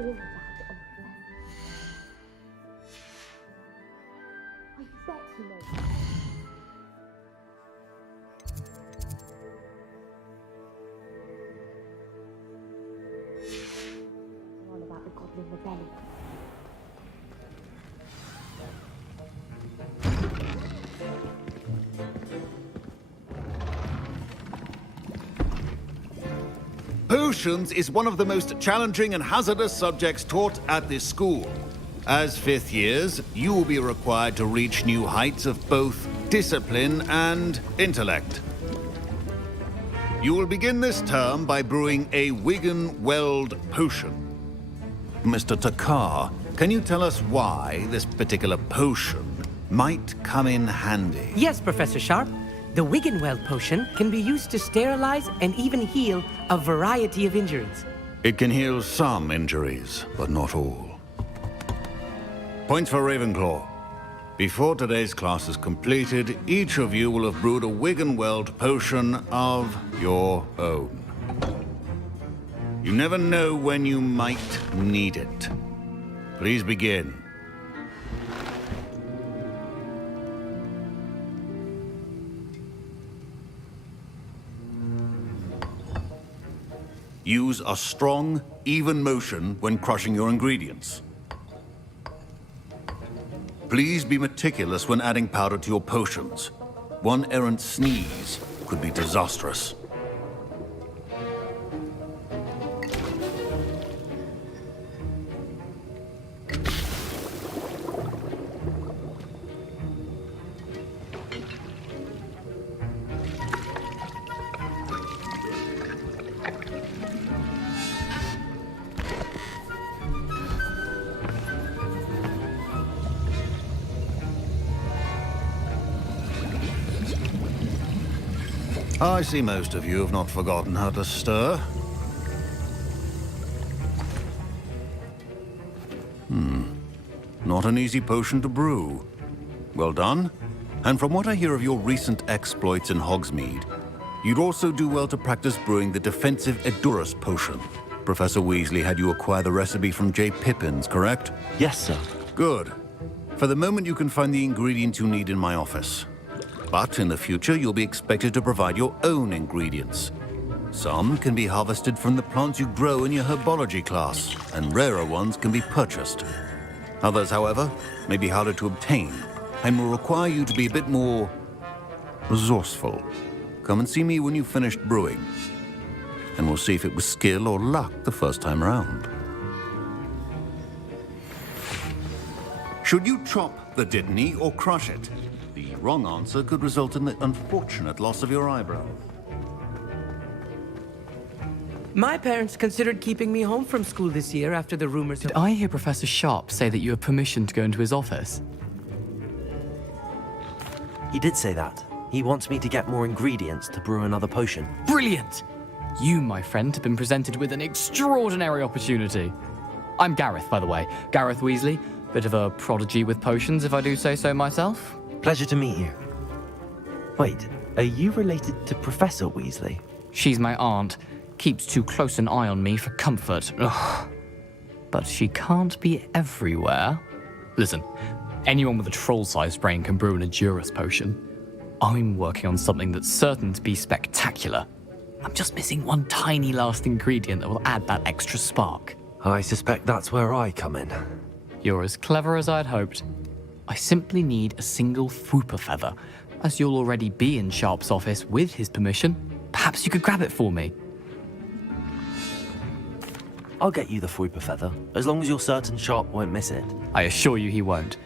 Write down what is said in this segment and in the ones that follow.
all about it, I bet he knows. All about the goblin rebellion. Potions is one of the most challenging and hazardous subjects taught at this school. As fifth years, you will be required to reach new heights of both discipline and intellect. You will begin this term by brewing a Wiggenweld potion. Mr. Takar, can you tell us why this particular potion might come in handy? Yes, Professor Sharp. The Wiggenweld potion can be used to sterilize and even heal a variety of injuries. It can heal some injuries, but not all. Points for Ravenclaw. Before today's class is completed, each of you will have brewed a Wiggenweld potion of your own. You never know when you might need it. Please begin. Use a strong, even motion when crushing your ingredients. Please be meticulous when adding powder to your potions. One errant sneeze could be disastrous. I see most of you have not forgotten how to stir. Not an easy potion to brew. Well done. And from what I hear of your recent exploits in Hogsmeade, you'd also do well to practice brewing the defensive Edurus potion. Professor Weasley had you acquire the recipe from J. Pippins, correct? Yes, sir. Good. For the moment, you can find the ingredients you need in my office. But in the future, you'll be expected to provide your own ingredients. Some can be harvested from the plants you grow in your herbology class, and rarer ones can be purchased. Others, however, may be harder to obtain, and will require you to be a bit more resourceful. Come and see me when you've finished brewing, and we'll see if it was skill or luck the first time around. Should you chop the Dittany or crush it? The wrong answer could result in the unfortunate loss of your eyebrow. My parents considered keeping me home from school this year after the rumors Did I hear Professor Sharp say that you have permission to go into his office? He did say that. He wants me to get more ingredients to brew another potion. Brilliant! You, my friend, have been presented with an extraordinary opportunity. I'm Gareth, by the way. Gareth Weasley. Bit of a prodigy with potions, if I do say so myself. Pleasure to meet you. Wait, are you related to Professor Weasley? She's my aunt. Keeps too close an eye on me for comfort. Ugh. But she can't be everywhere. Listen, anyone with a troll-sized brain can brew an Edurus potion. I'm working on something that's certain to be spectacular. I'm just missing one tiny last ingredient that will add that extra spark. I suspect that's where I come in. You're as clever as I'd hoped. I simply need a single Fwooper feather. As you'll already be in Sharp's office with his permission, perhaps you could grab it for me. I'll get you the Fwooper feather, as long as you're certain Sharp won't miss it. I assure you he won't.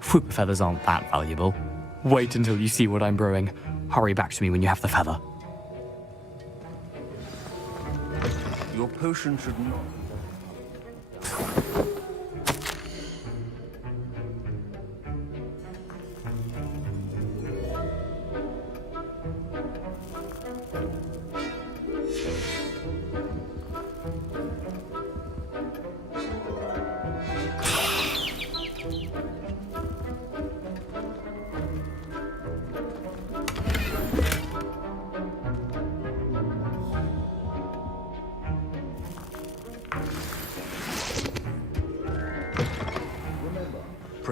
Fwooper feathers aren't that valuable. Wait until you see what I'm brewing. Hurry back to me when you have the feather. Your potion should not...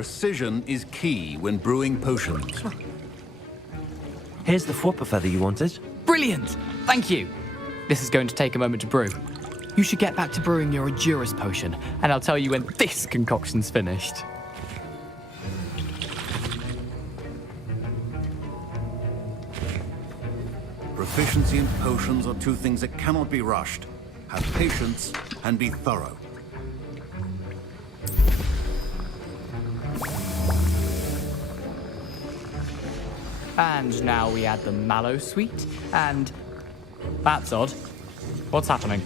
Precision is key when brewing potions. Here's the whopper feather you wanted. Brilliant! Thank you! This is going to take a moment to brew. You should get back to brewing your Edurus potion, and I'll tell you when this concoction's finished. Proficiency in potions are two things that cannot be rushed. Have patience and be thorough. And now we add the mallow sweet, and... That's odd. What's happening?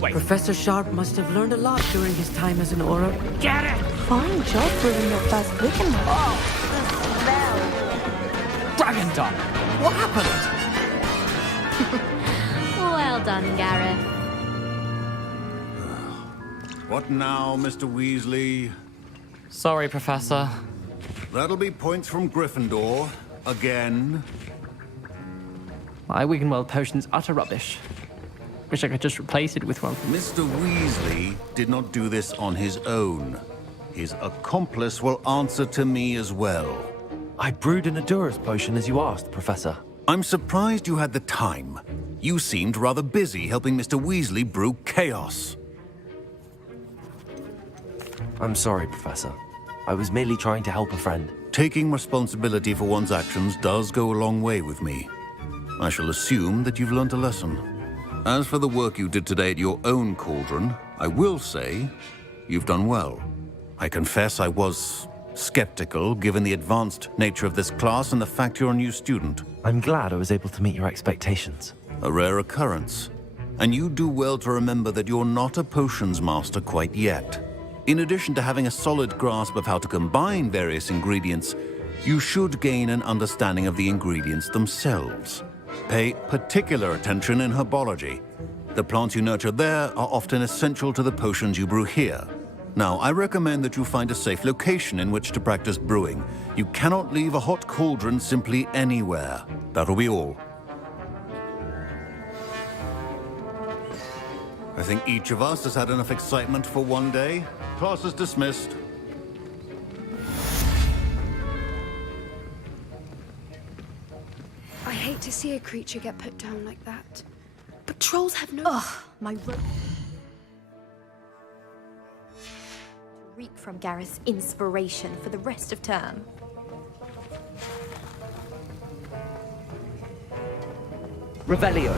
Wait. Professor Sharp must have learned a lot during his time as an Auror. Get it! Fine job brewing your first Wiccan. Dragon Tongue! What happened? Well done, Gareth. What now, Mr. Weasley? Sorry, Professor. That'll be points from Gryffindor. Again. My Wiggenweld potion's utter rubbish. Wish I could just replace it with one. Mr. Weasley did not do this on his own. His accomplice will answer to me as well. I brewed an Edurus potion as you asked, Professor. I'm surprised you had the time. You seemed rather busy helping Mr. Weasley brew chaos. I'm sorry, Professor. I was merely trying to help a friend. Taking responsibility for one's actions does go a long way with me. I shall assume that you've learnt a lesson. As for the work you did today at your own cauldron, I will say you've done well. I confess I was skeptical, given the advanced nature of this class and the fact you're a new student. I'm glad I was able to meet your expectations. A rare occurrence. And you do well to remember that you're not a potions master quite yet. In addition to having a solid grasp of how to combine various ingredients, you should gain an understanding of the ingredients themselves. Pay particular attention in herbology. The plants you nurture there are often essential to the potions you brew here. Now, I recommend that you find a safe location in which to practice brewing. You cannot leave a hot cauldron simply anywhere. That'll be all. I think each of us has had enough excitement for one day. Class is dismissed. I hate to see a creature get put down like that. But trolls have no... Ugh, my reek from Gareth's inspiration for the rest of term. Revelio.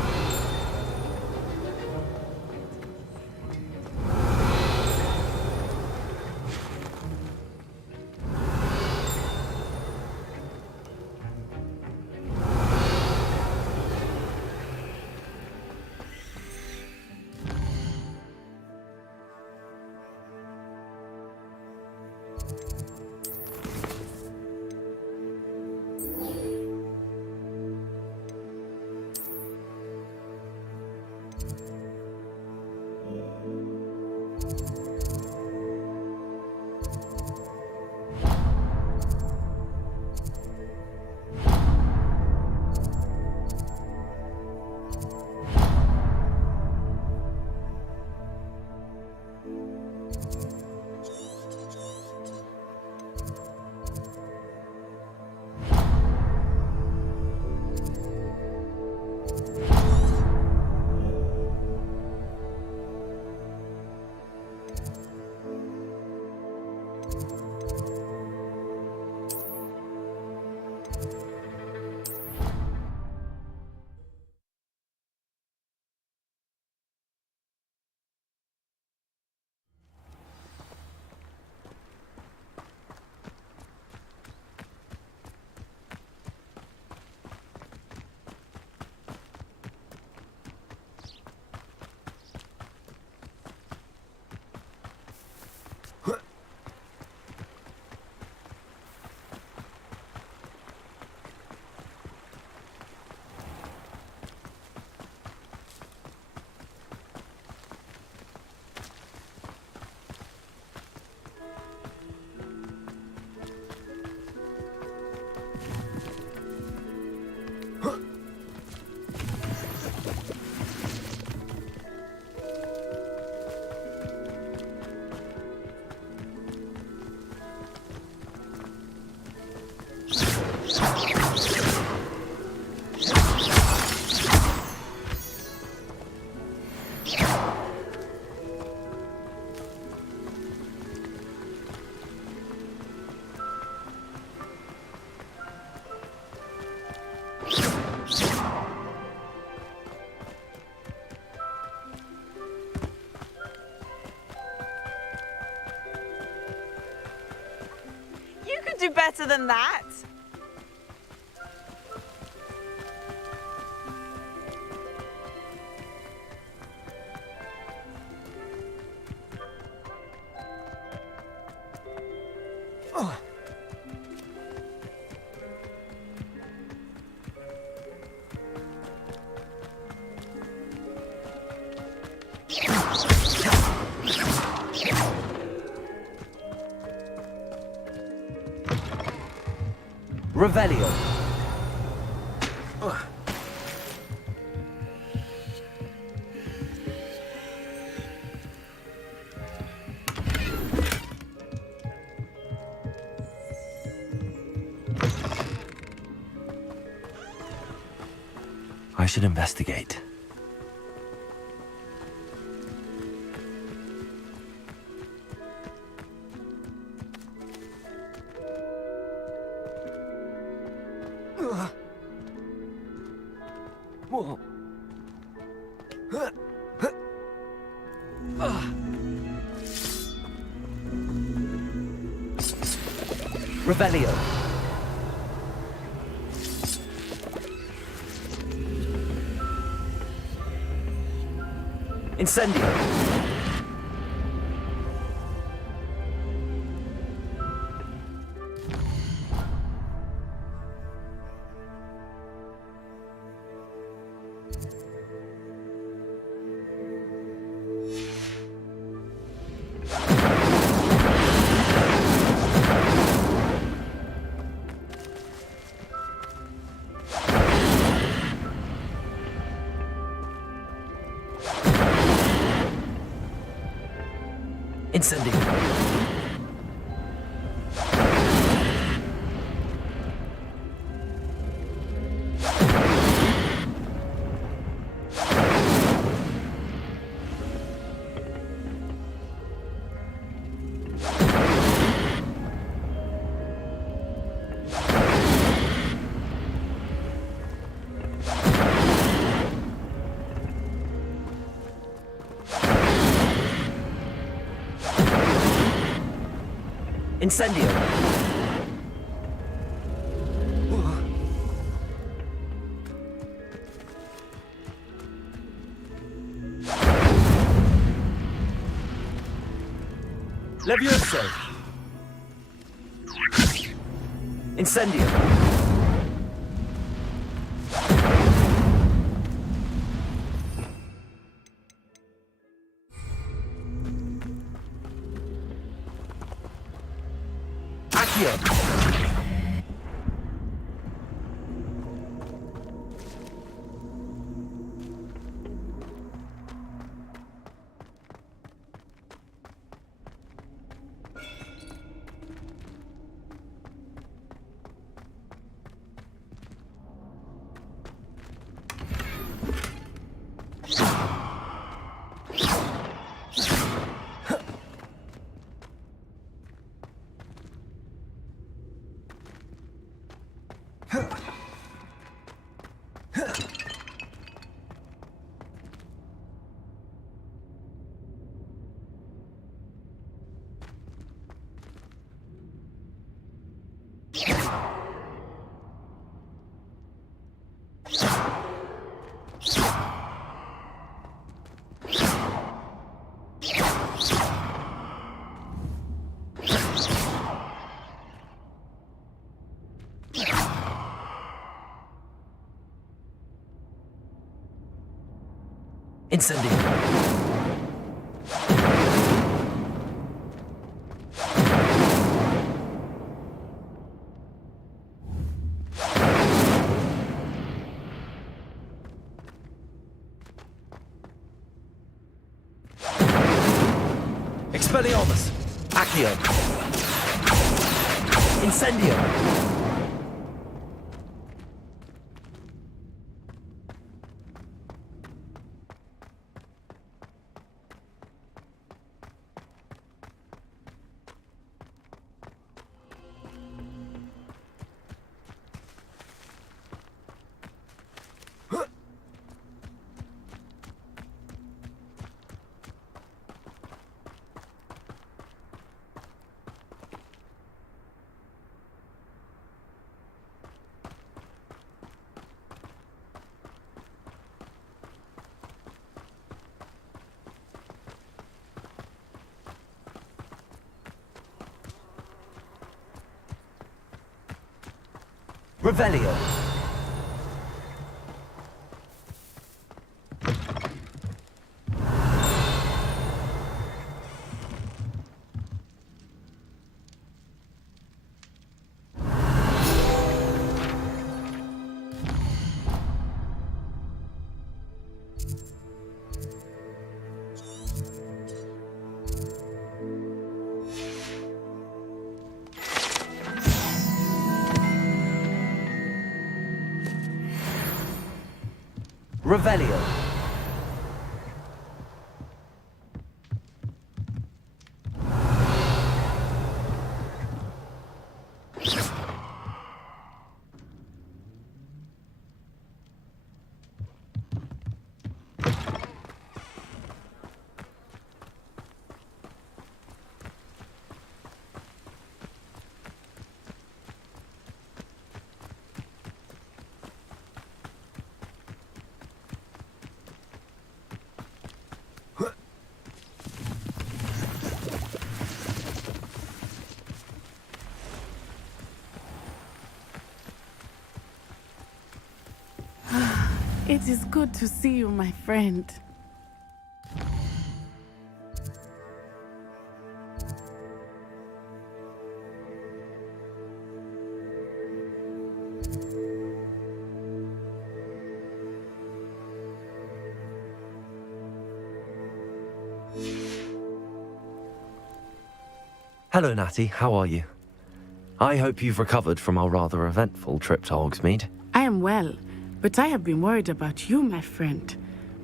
faster than that? Revelio. I should investigate. Whoa. Revelio. Incendio. Incendio. Incendio. Levioso. Incendio. Accio. Incendio. Expelliarmus. Accio. Incendio. Revelio. Revelio. It is good to see you, my friend. Hello, Natty. How are you? I hope you've recovered from our rather eventful trip to Hogsmeade. I am well, but I have been worried about you, my friend.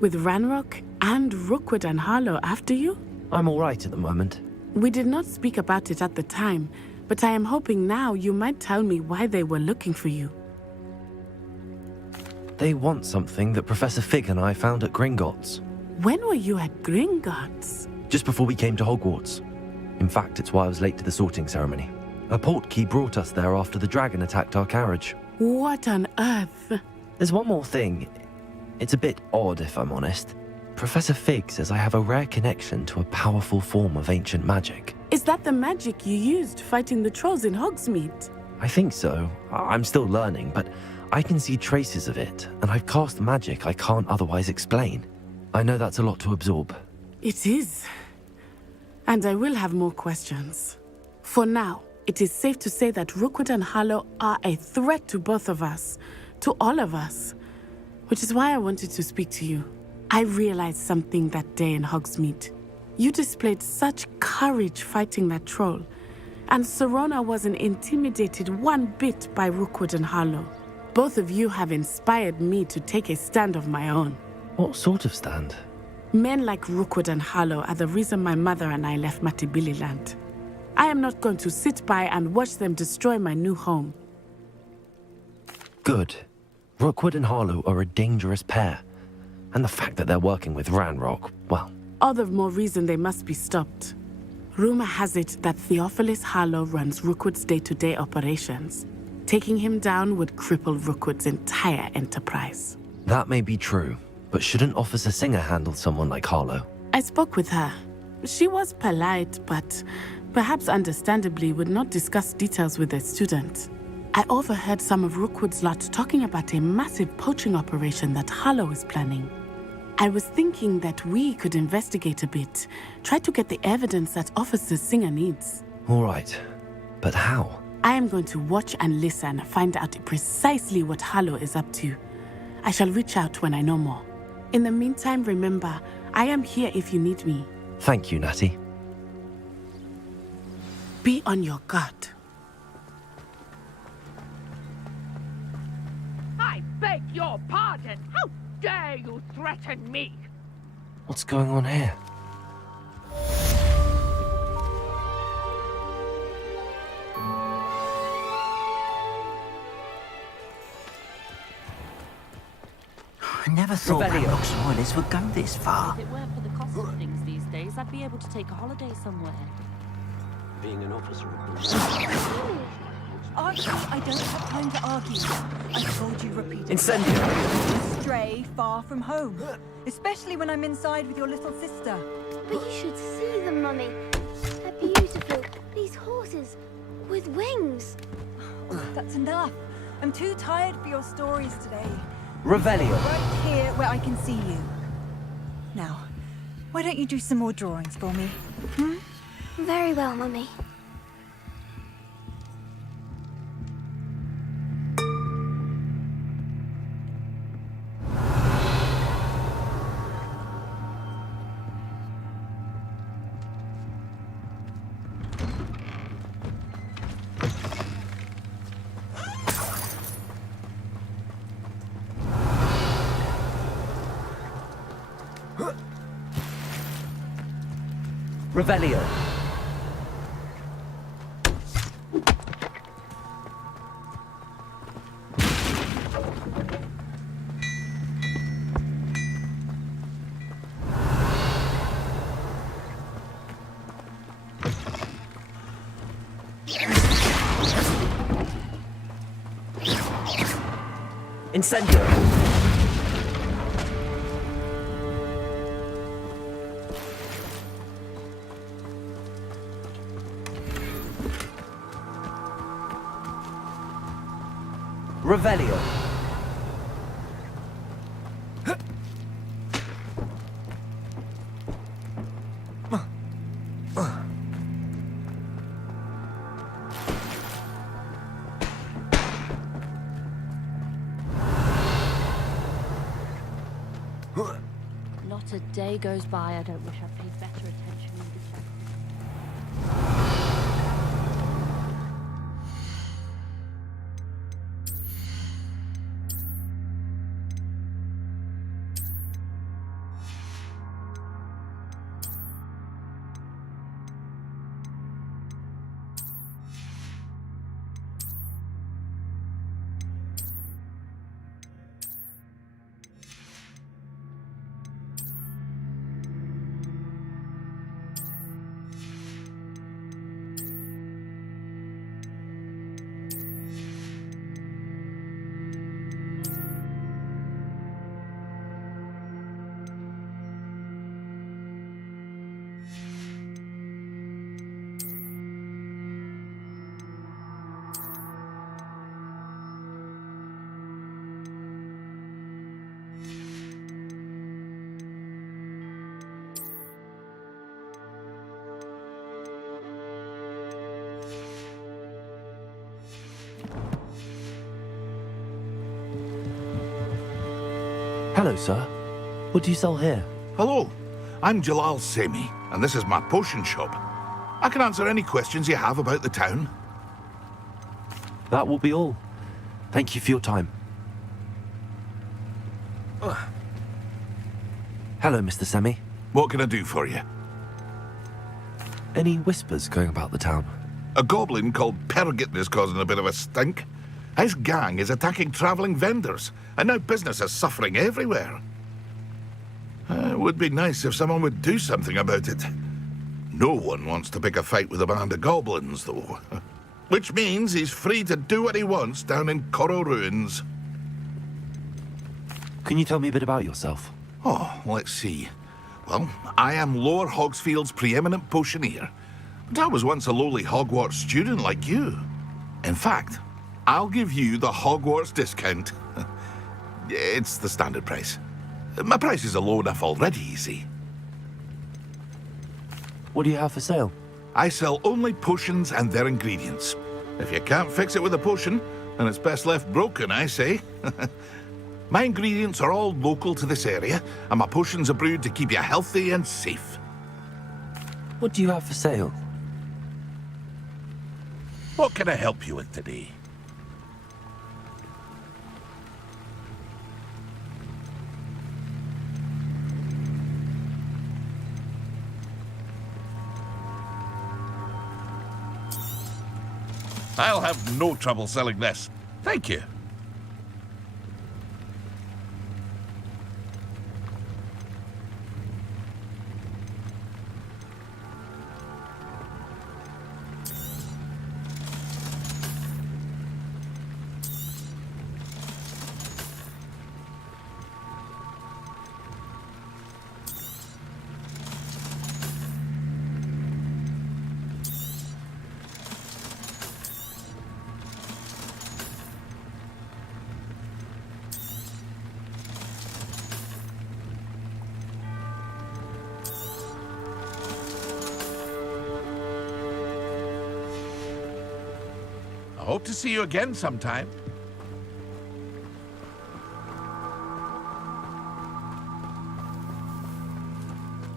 With Ranrock and Rookwood and Harlow after you? I'm all right at the moment. We did not speak about it at the time, but I am hoping now you might tell me why they were looking for you. They want something that Professor Fig and I found at Gringotts. When were you at Gringotts? Just before we came to Hogwarts. In fact, it's why I was late to the sorting ceremony. A portkey brought us there after the dragon attacked our carriage. What on earth? There's one more thing. It's a bit odd, if I'm honest. Professor Fig says I have a rare connection to a powerful form of ancient magic. Is that the magic you used fighting the trolls in Hogsmeade? I think so. I'm still learning, but I can see traces of it, and I've cast magic I can't otherwise explain. I know that's a lot to absorb. It is. And I will have more questions. For now, it is safe to say that Rookwood and Harlow are a threat to both of us, to all of us, which is why I wanted to speak to you. I realized something that day in Hogsmeade. You displayed such courage fighting that troll, and Serona wasn't intimidated one bit by Rookwood and Harlow. Both of you have inspired me to take a stand of my own. What sort of stand? Men like Rookwood and Harlow are the reason my mother and I left Matabeleland. I am not going to sit by and watch them destroy my new home. Good. Rookwood and Harlow are a dangerous pair. And the fact that they're working with Ranrock, well... All the more reason they must be stopped. Rumor has it that Theophilus Harlow runs Rookwood's day-to-day operations. Taking him down would cripple Rookwood's entire enterprise. That may be true, but shouldn't Officer Singer handle someone like Harlow? I spoke with her. She was polite, but perhaps understandably would not discuss details with a student. I overheard some of Rookwood's lot talking about a massive poaching operation that Harlow is planning. I was thinking that we could investigate a bit, try to get the evidence that Officer Singer needs. All right, but how? I am going to watch and listen, find out precisely what Harlow is up to. I shall reach out when I know more. In the meantime, remember, I am here if you need me. Thank you, Natty. Be on your guard. I beg your pardon! How dare you threaten me? What's going on here? I never thought Revelio. Ranrock's loyalists would go this far. If it weren't for the cost of things these days, I'd be able to take a holiday somewhere. Being an officer of Archie, I don't have time to argue. I've told you repeatedly. Incendio! Stray far from home, especially when I'm inside with your little sister. But you should see them, Mummy. They're beautiful. These horses with wings. Oh, that's enough. I'm too tired for your stories today. Revelio. Right here where I can see you. Now, why don't you do some more drawings for me? Hmm? Very well, Mummy. Revelio. Incendio. Revelio. Not a day goes by I don't wish I'd paid better attention in the Hello, sir. What do you sell here? Hello, I'm Jalal Semi, and this is my potion shop. I can answer any questions you have about the town. That will be all. Thank you for your time. Hello, Mr. Semi. What can I do for you? Any whispers going about the town? A goblin called Pergit is causing a bit of a stink. His gang is attacking travelling vendors, and now business is suffering everywhere. It would be nice if someone would do something about it. No one wants to pick a fight with a band of goblins, though. Which means he's free to do what he wants down in Coral Ruins. Can you tell me a bit about yourself? Oh, let's see. Well, I am Lower Hogsfield's preeminent potioneer, but I was once a lowly Hogwarts student like you. In fact, I'll give you the Hogwarts discount. It's the standard price. My prices are low enough already, you see. What do you have for sale? I sell only potions and their ingredients. If you can't fix it with a potion, then it's best left broken, I say. My ingredients are all local to this area, and my potions are brewed to keep you healthy and safe. What do you have for sale? What can I help you with today? I'll have no trouble selling this. Thank you. Hope to see you again sometime.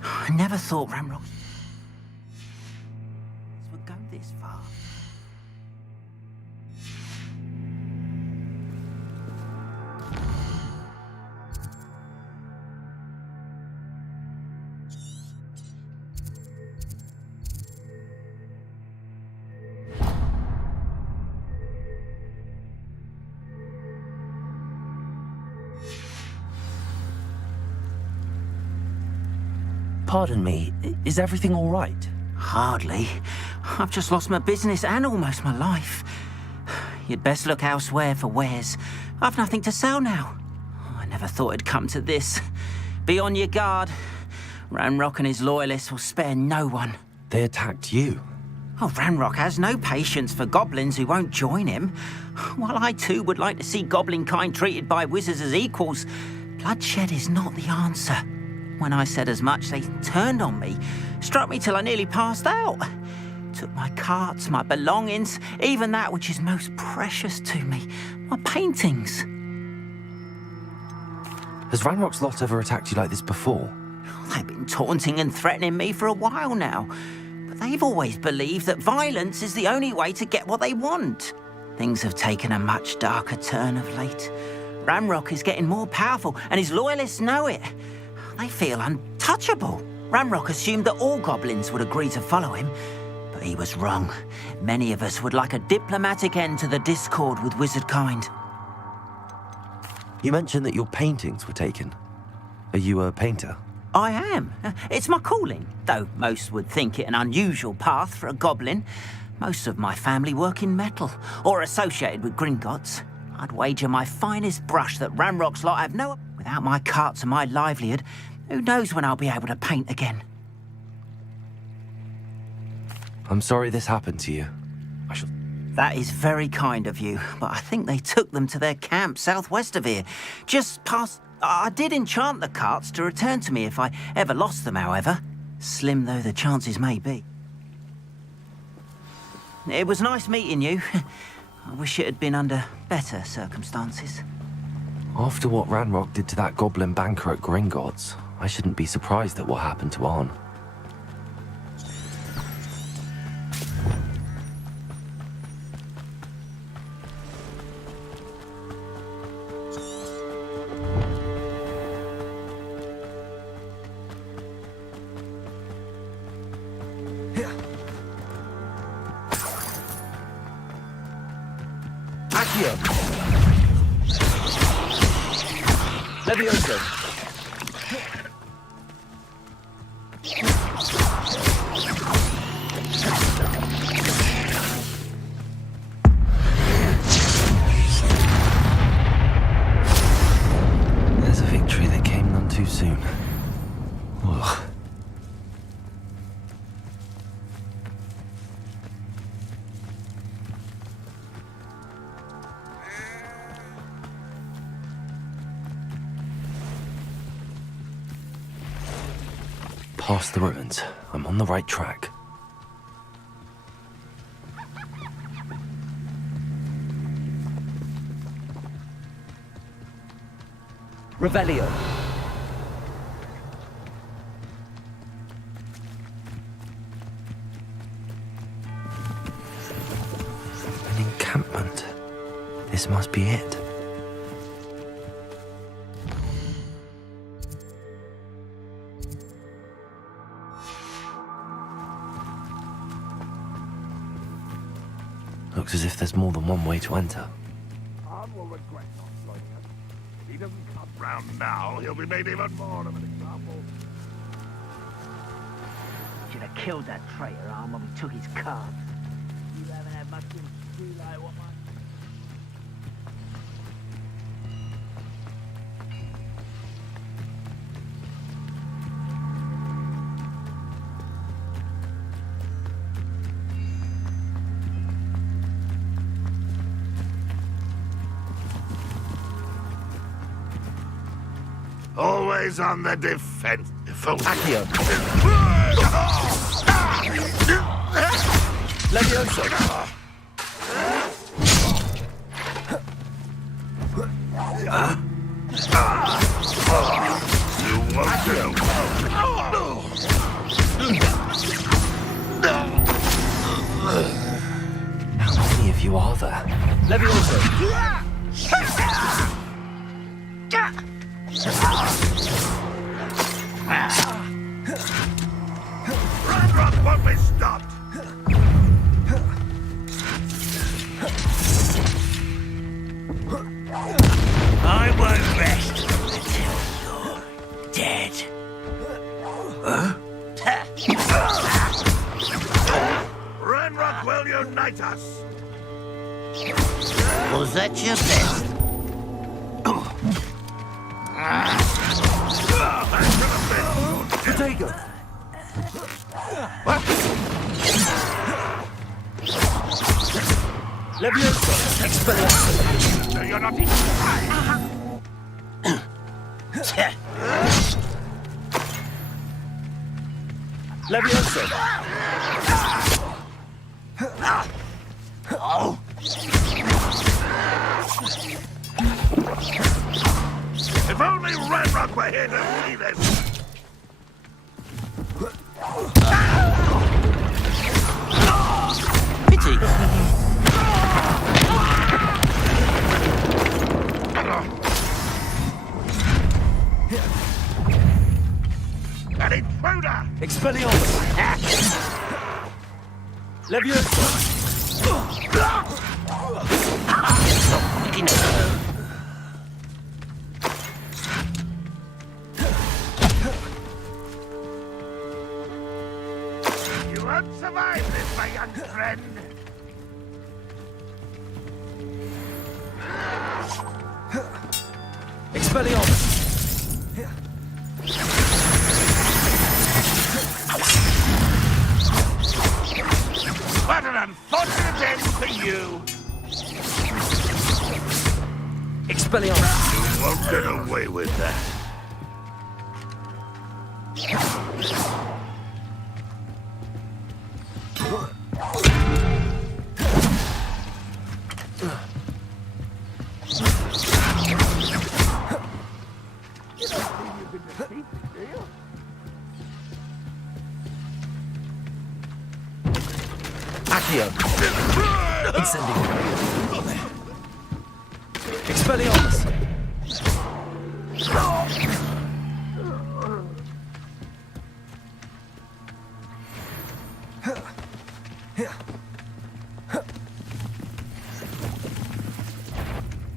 I never thought Ramrock would go this far. Pardon me, is everything all right? Hardly. I've just lost my business and almost my life. You'd best look elsewhere for wares. I've nothing to sell now. I never thought it'd come to this. Be on your guard. Ranrock and his loyalists will spare no one. They attacked you. Oh, Ranrock has no patience for goblins who won't join him. While I too would like to see goblin kind treated by wizards as equals, bloodshed is not the answer. When I said as much, they turned on me, struck me till I nearly passed out. Took my carts, my belongings, even that which is most precious to me, my paintings. Has Ranrock's lot ever attacked you like this before? They've been taunting and threatening me for a while now, but they've always believed that violence is the only way to get what they want. Things have taken a much darker turn of late. Ranrock is getting more powerful, and his loyalists know it. They feel untouchable. Ranrock assumed that all goblins would agree to follow him, but he was wrong. Many of us would like a diplomatic end to the discord with wizard kind. You mentioned that your paintings were taken. Are you a painter? I am. It's my calling, though most would think it an unusual path for a goblin. Most of my family work in metal, or associated with Gringotts. I'd wager my finest brush that Ranrock's lot have no... Without my carts and my livelihood, who knows when I'll be able to paint again? I'm sorry this happened to you. I shall... That is very kind of you, but I think they took them to their camp southwest of here. Just past... I did enchant the carts to return to me if I ever lost them, however. Slim though the chances may be. It was nice meeting you. I wish it had been under better circumstances. After what Ranrock did to that goblin banker at Gringotts, I shouldn't be surprised at what happened to Arn. Levioso. There's a victory that came none too soon. Ugh. Past the ruins. I'm on the right track. Revelio. An encampment. This must be it. Looks as if there's more than one way to enter. Arn will regret not joining us. If he doesn't come round now, he'll be made even more of an example. Should have killed that traitor, Arn, when we took his cart. You haven't had much to do like what my... Always on the defense. Accio. Levioso. How many of you are there? Ranrock won't be stopped! I won't rest until you're dead. Ranrock will unite us! Was that your best? Protego! Levioso! Expelliarmus! You're not Levioso! Oh! If only Ranrock were here to see this! Pity. An intruder! Expelliarmus! Levioso! You won't survive this, my young friend! Expelliarmus! What an unfortunate end for you! Expelliarmus! You won't get away with that. Accio! Incendio! Expelliarmus!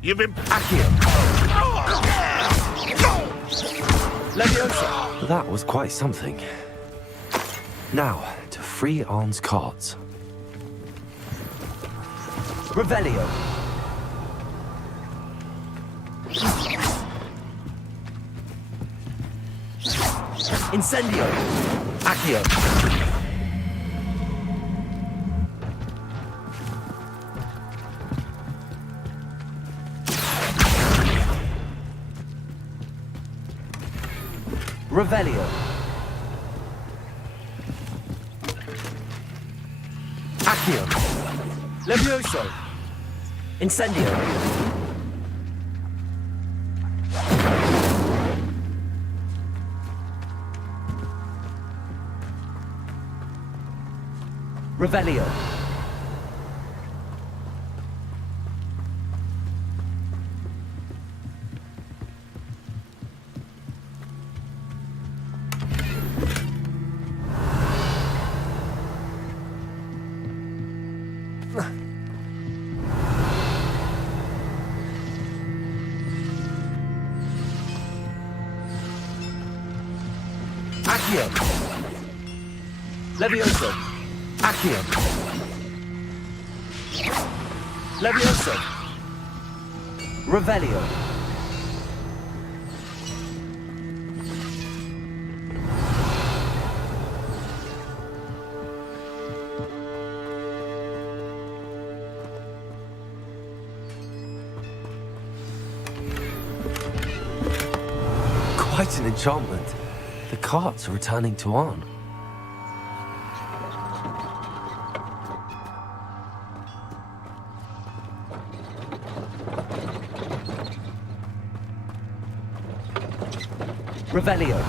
You've been... Accio! Leviosa! That was quite something. Now, to free Arn's cards. Revelio! Incendio! Accio! Revelio! Accio! Levioso! Incendio! Revelio! Accio! Levioso! Accio! Levioso! Revelio! Quite an enchantment. The carts are returning to Arn. Revelio.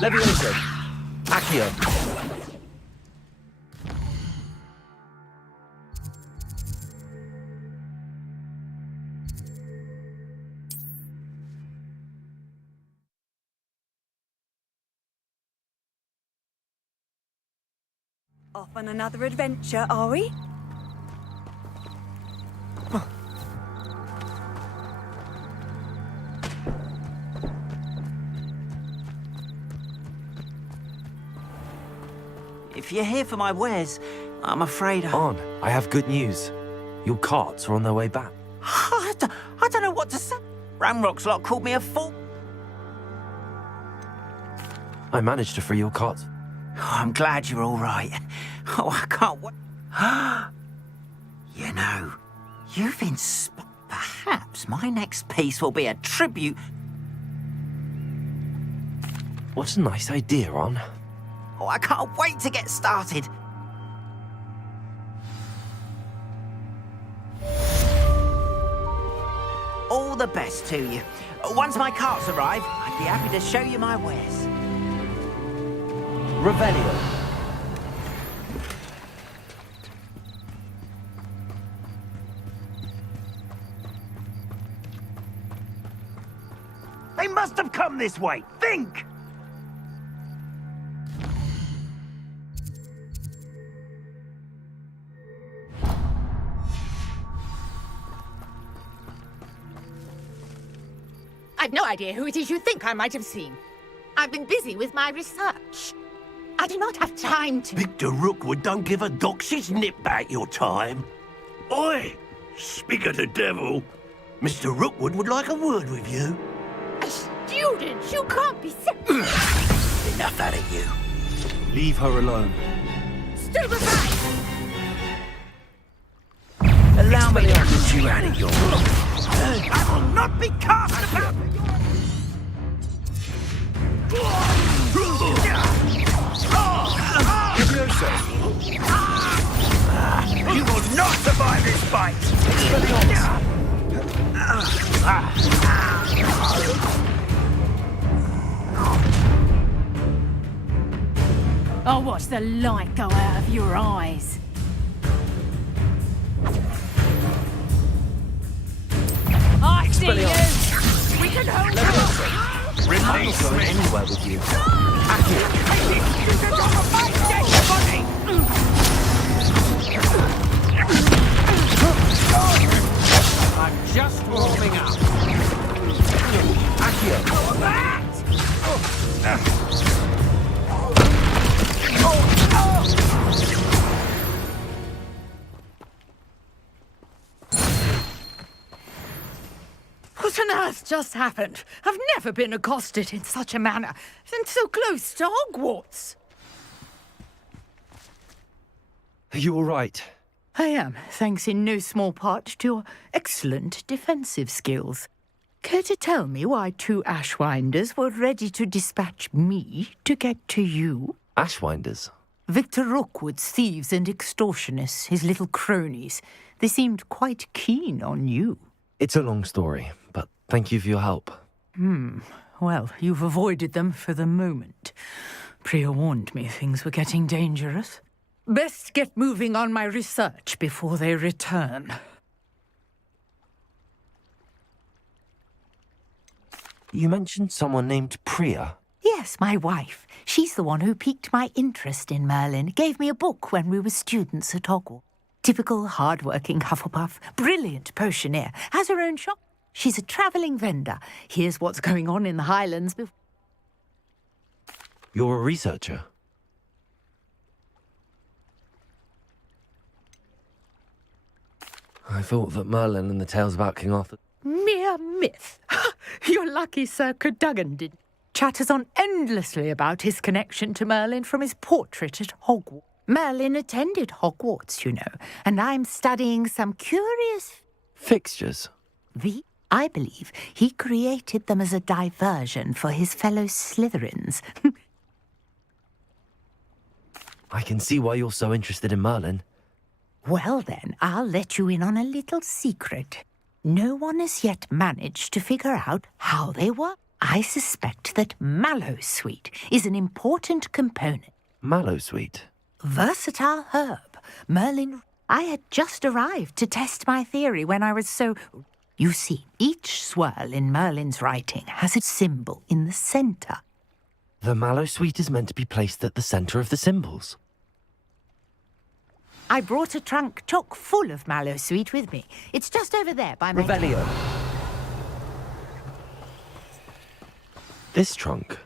Levioso. Accio. Off on another adventure, are we? If you're here for my wares, I'm afraid On, I have good news. Your carts are on their way back. I don't know what to say. Ramrock's lot called me a fool. I managed to free your carts. Oh, I'm glad you're all right. Oh, I can't wait. You know, you've inspired. Perhaps my next piece will be a tribute. What a nice idea, On. Oh, I can't wait to get started. All the best to you. Once my carts arrive, I'd be happy to show you my wares. Revelio. They must have come this way. Think! I've no idea who it is you think I might have seen. I've been busy with my research. I do not have time to... Victor Rookwood don't give a doxy's nip back your time. Oi! Speak of the devil. Mr. Rookwood would like a word with you. A student? You can't be Enough out of you. Leave her alone. Still beside! Allow me to get you out of your... I will not be cast about... You will not survive this fight! I'll watch the light go out of your eyes. I see you! We can hold you! Release me! Anywhere with you. I'm just warming up. Accio. What on earth just happened? I've never been accosted in such a manner, and so close to Hogwarts. Are you all right? I am, thanks in no small part to your excellent defensive skills. Care to tell me why two Ashwinders were ready to dispatch me to get to you? Ashwinders? Victor Rookwood's thieves and extortionists, his little cronies. They seemed quite keen on you. It's a long story, but thank you for your help. Well, you've avoided them for the moment. Priya warned me things were getting dangerous. Best get moving on my research before they return. You mentioned someone named Priya. Yes, my wife. She's the one who piqued my interest in Merlin. Gave me a book when we were students at Hogwarts. Typical hard-working Hufflepuff. Brilliant potioneer. Has her own shop. She's a travelling vendor. Here's what's going on in the Highlands before... You're a researcher. I thought that Merlin and the tales about King Arthur... Mere myth. You're lucky Sir Cadogan did. Chatters on endlessly about his connection to Merlin from his portrait at Hogwarts. Merlin attended Hogwarts, you know, and I'm studying some curious... Fixtures? I believe he created them as a diversion for his fellow Slytherins. I can see why you're so interested in Merlin. Well then, I'll let you in on a little secret. No one has yet managed to figure out how they work. I suspect that mallowsweet is an important component. Mallowsweet? Versatile herb. Merlin... I had just arrived to test my theory when I was so... You see, each swirl in Merlin's writing has a symbol in the centre. The mallowsweet is meant to be placed at the centre of the symbols. I brought a trunk chock full of mallowsweet with me. It's just over there by my... Revelio. This trunk?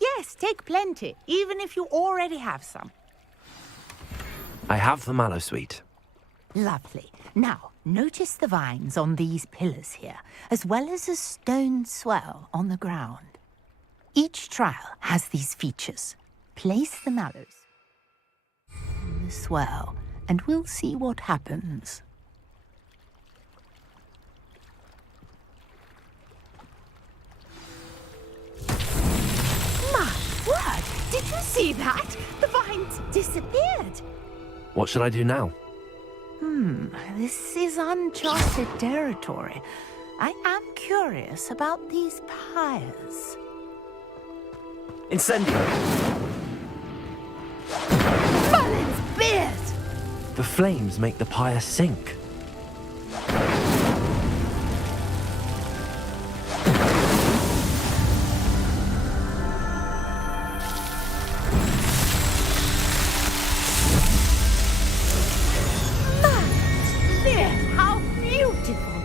Yes, take plenty, even if you already have some. I have the mallowsweet. Lovely. Now, notice the vines on these pillars here, as well as a stone swell on the ground. Each trial has these features. Place the mallows on the swell, and we'll see what happens. My word! Did you see that? The vines disappeared. What should I do now? This is uncharted territory. I am curious about these pyres. Incendio. Merlin's beard! The flames make the pyre sink. How beautiful!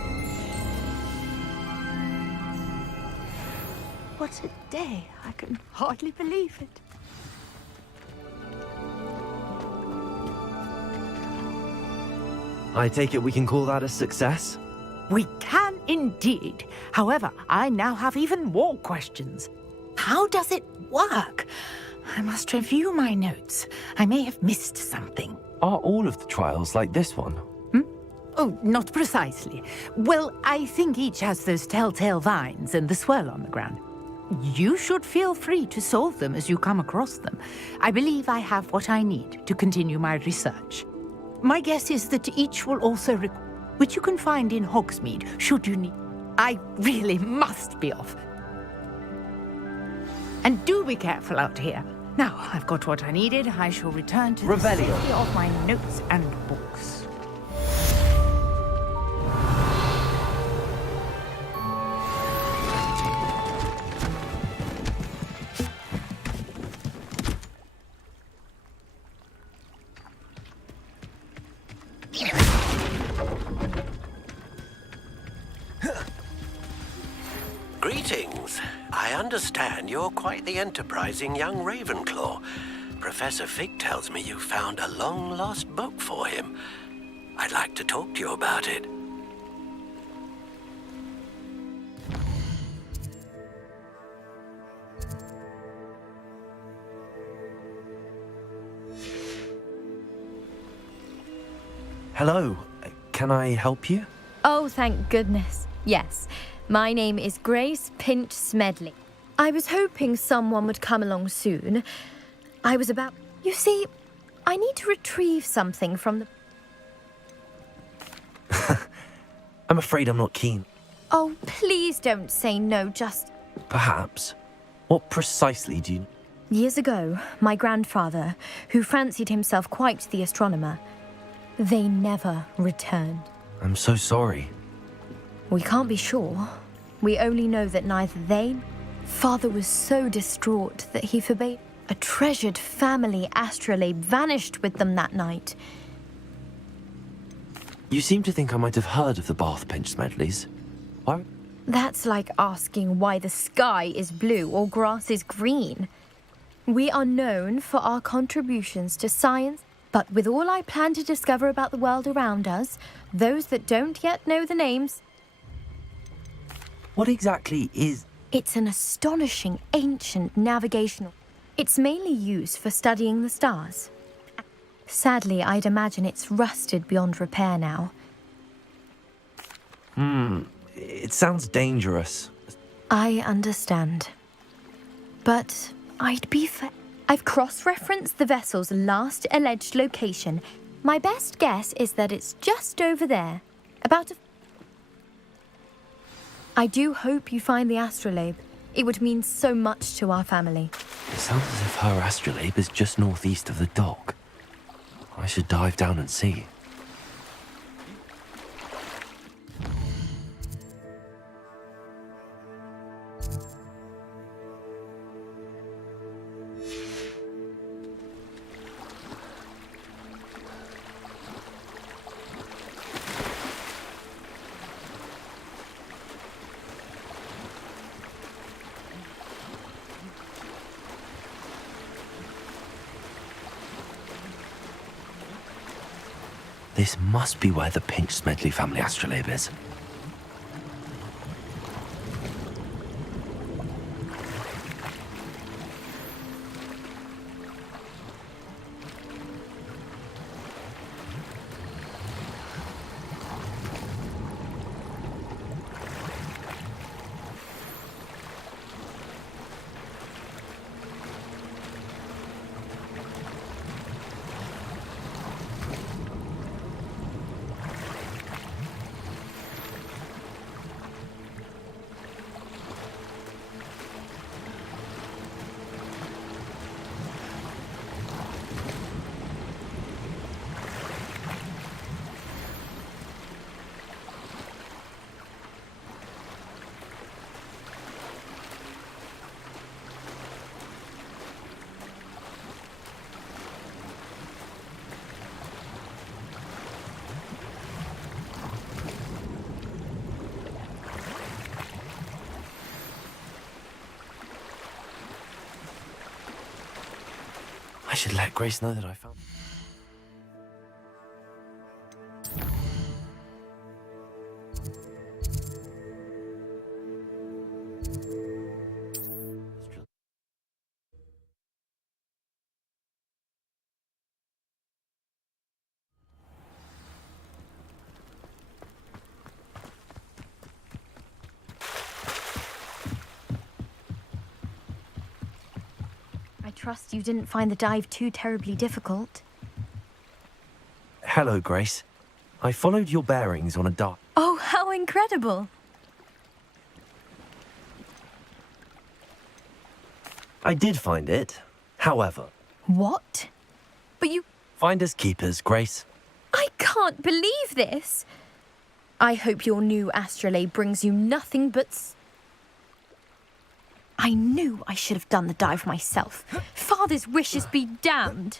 What a day. I can hardly believe it. I take it we can call that a success? We can indeed. However, I now have even more questions. How does it work? I must review my notes. I may have missed something. Are all of the trials like this one? Oh, not precisely. Well, I think each has those telltale vines and the swirl on the ground. You should feel free to solve them as you come across them. I believe I have what I need to continue my research. My guess is that each will also which you can find in Hogsmeade, should you need. I really must be off. And do be careful out here. Now, I've got what I needed. I shall return to the safety of my notes and books. Greetings. I understand you're quite the enterprising young Ravenclaw. Professor Fig tells me you found a long-lost book for him. I'd like to talk to you about it. Hello. Can I help you? Oh, thank goodness. Yes. My name is Grace Pinch Smedley. I was hoping someone would come along soon. I was about... You see, I need to retrieve something from the... I'm afraid I'm not keen. Oh, please don't say no, just... Perhaps. What precisely do you... Years ago, my grandfather, who fancied himself quite the astronomer, they never returned. I'm so sorry. We can't be sure. We only know that neither they... Father was so distraught that he forbade... A treasured family astrolabe vanished with them that night. You seem to think I might have heard of the Bath Pinch Smedleys. Why? That's like asking why the sky is blue or grass is green. We are known for our contributions to science, but with all I plan to discover about the world around us, those that don't yet know the names... What exactly is... It's an astonishing ancient navigational... It's mainly used for studying the stars. Sadly, I'd imagine it's rusted beyond repair now. It sounds dangerous. I understand. But I'd be fair. I've cross-referenced the vessel's last alleged location. My best guess is that it's just over there. I do hope you find the astrolabe. It would mean so much to our family. It sounds as if her astrolabe is just northeast of the dock. I should dive down and see. This must be where the Pinch-Smedley family astrolabe is. I should let Grace know that I found... I trust you didn't find the dive too terribly difficult. Hello, Grace. I followed your bearings on a dive. Oh, how incredible! I did find it. However... What? But you... Finders keepers, Grace. I can't believe this! I hope your new astrolabe brings you nothing but... I knew I should have done the dive myself. Father's wishes be damned.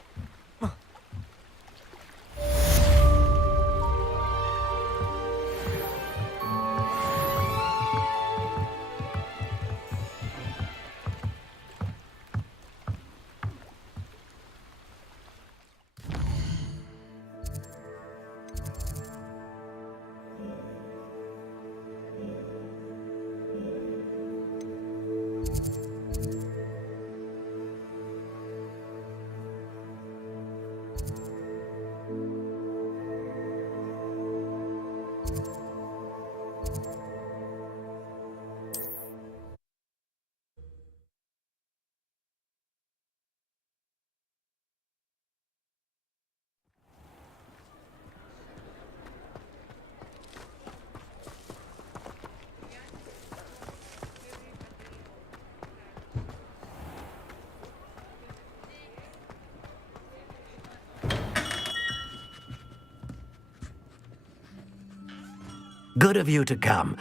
Good of you to come.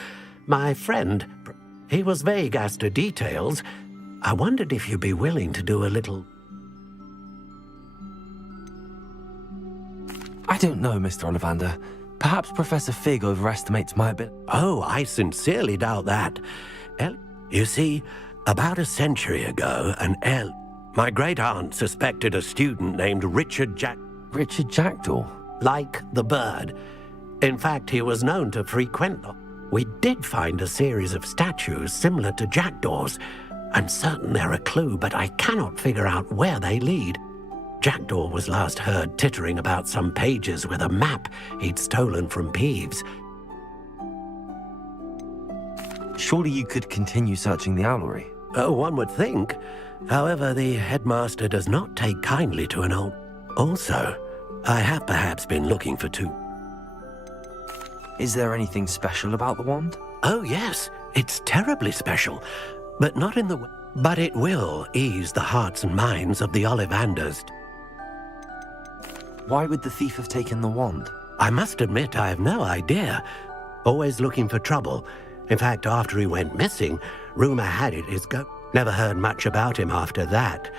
My friend, he was vague as to details. I wondered if you'd be willing to do a little... I don't know, Mr. Ollivander. Perhaps Professor Fig overestimates my ability. Oh, I sincerely doubt that. You see, about a century ago, my great-aunt suspected a student named Richard Jackdaw? Like the bird. In fact, he was known to frequent them. We did find a series of statues similar to jackdaws. I'm certain they're a clue, but I cannot figure out where they lead. Jackdaw was last heard tittering about some pages with a map he'd stolen from Peeves. Surely you could continue searching the owlery. One would think. However, the headmaster does not take kindly to an old... Also, I have perhaps been looking for two. Is there anything special about the wand? Oh, yes. It's terribly special. But not in the... But it will ease the hearts and minds of the Ollivanders. Why would the thief have taken the wand? I must admit I have no idea. Always looking for trouble. In fact, after he went missing, rumor had it his never heard much about him after that.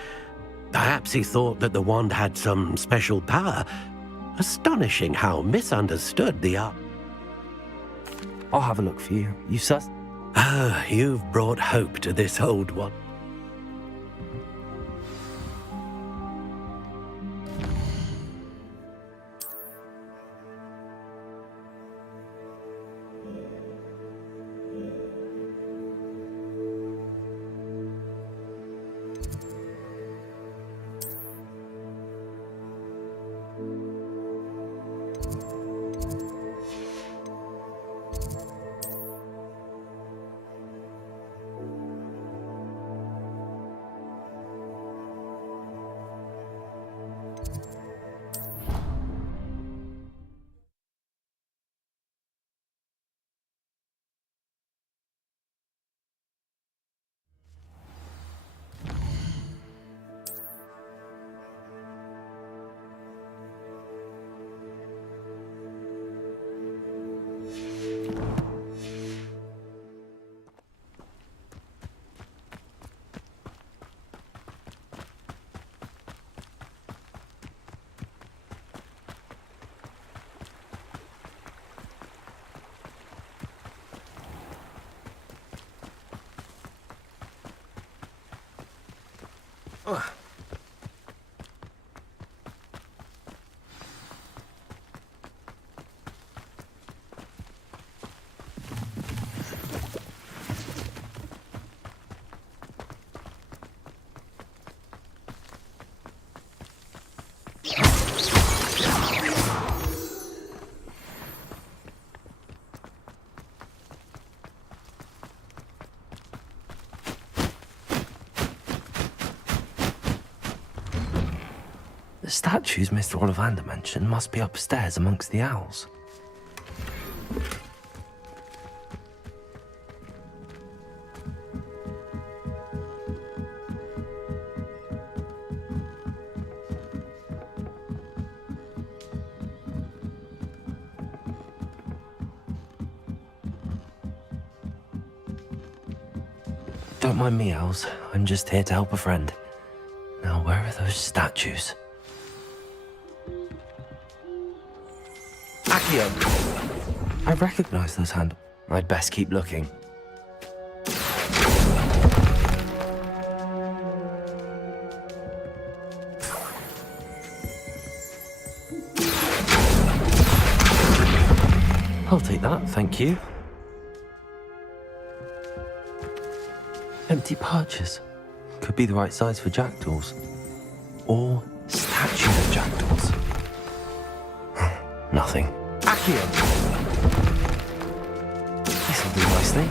Perhaps he thought that the wand had some special power. Astonishing how misunderstood the art. I'll have a look for you. You sus? Oh, you've brought hope to this old one. The statues Mr. Ollivander mentioned must be upstairs amongst the owls. Don't mind me, owls. I'm just here to help a friend. Now, where are those statues? I recognize those handles. I'd best keep looking. I'll take that, thank you. Empty perches. Could be the right size for jackdaws. Or statues of jackdaws. Nothing. Accio! This'll do nicely.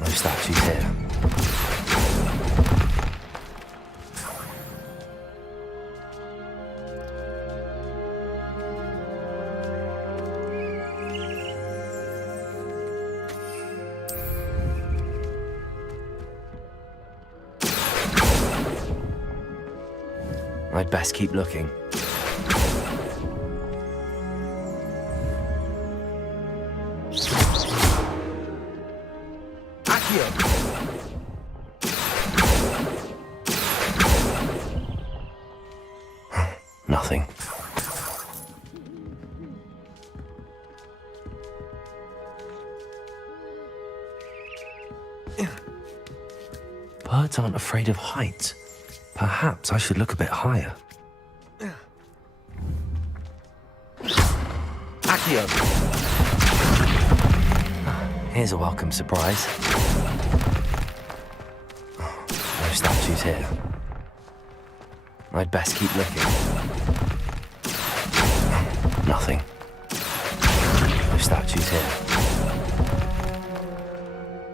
No statues here. I'd best keep looking. Nothing. Birds aren't afraid of heights. Perhaps I should look a bit higher. Accio! Here's a welcome surprise. No statues here. I'd best keep looking. Nothing. No statues here.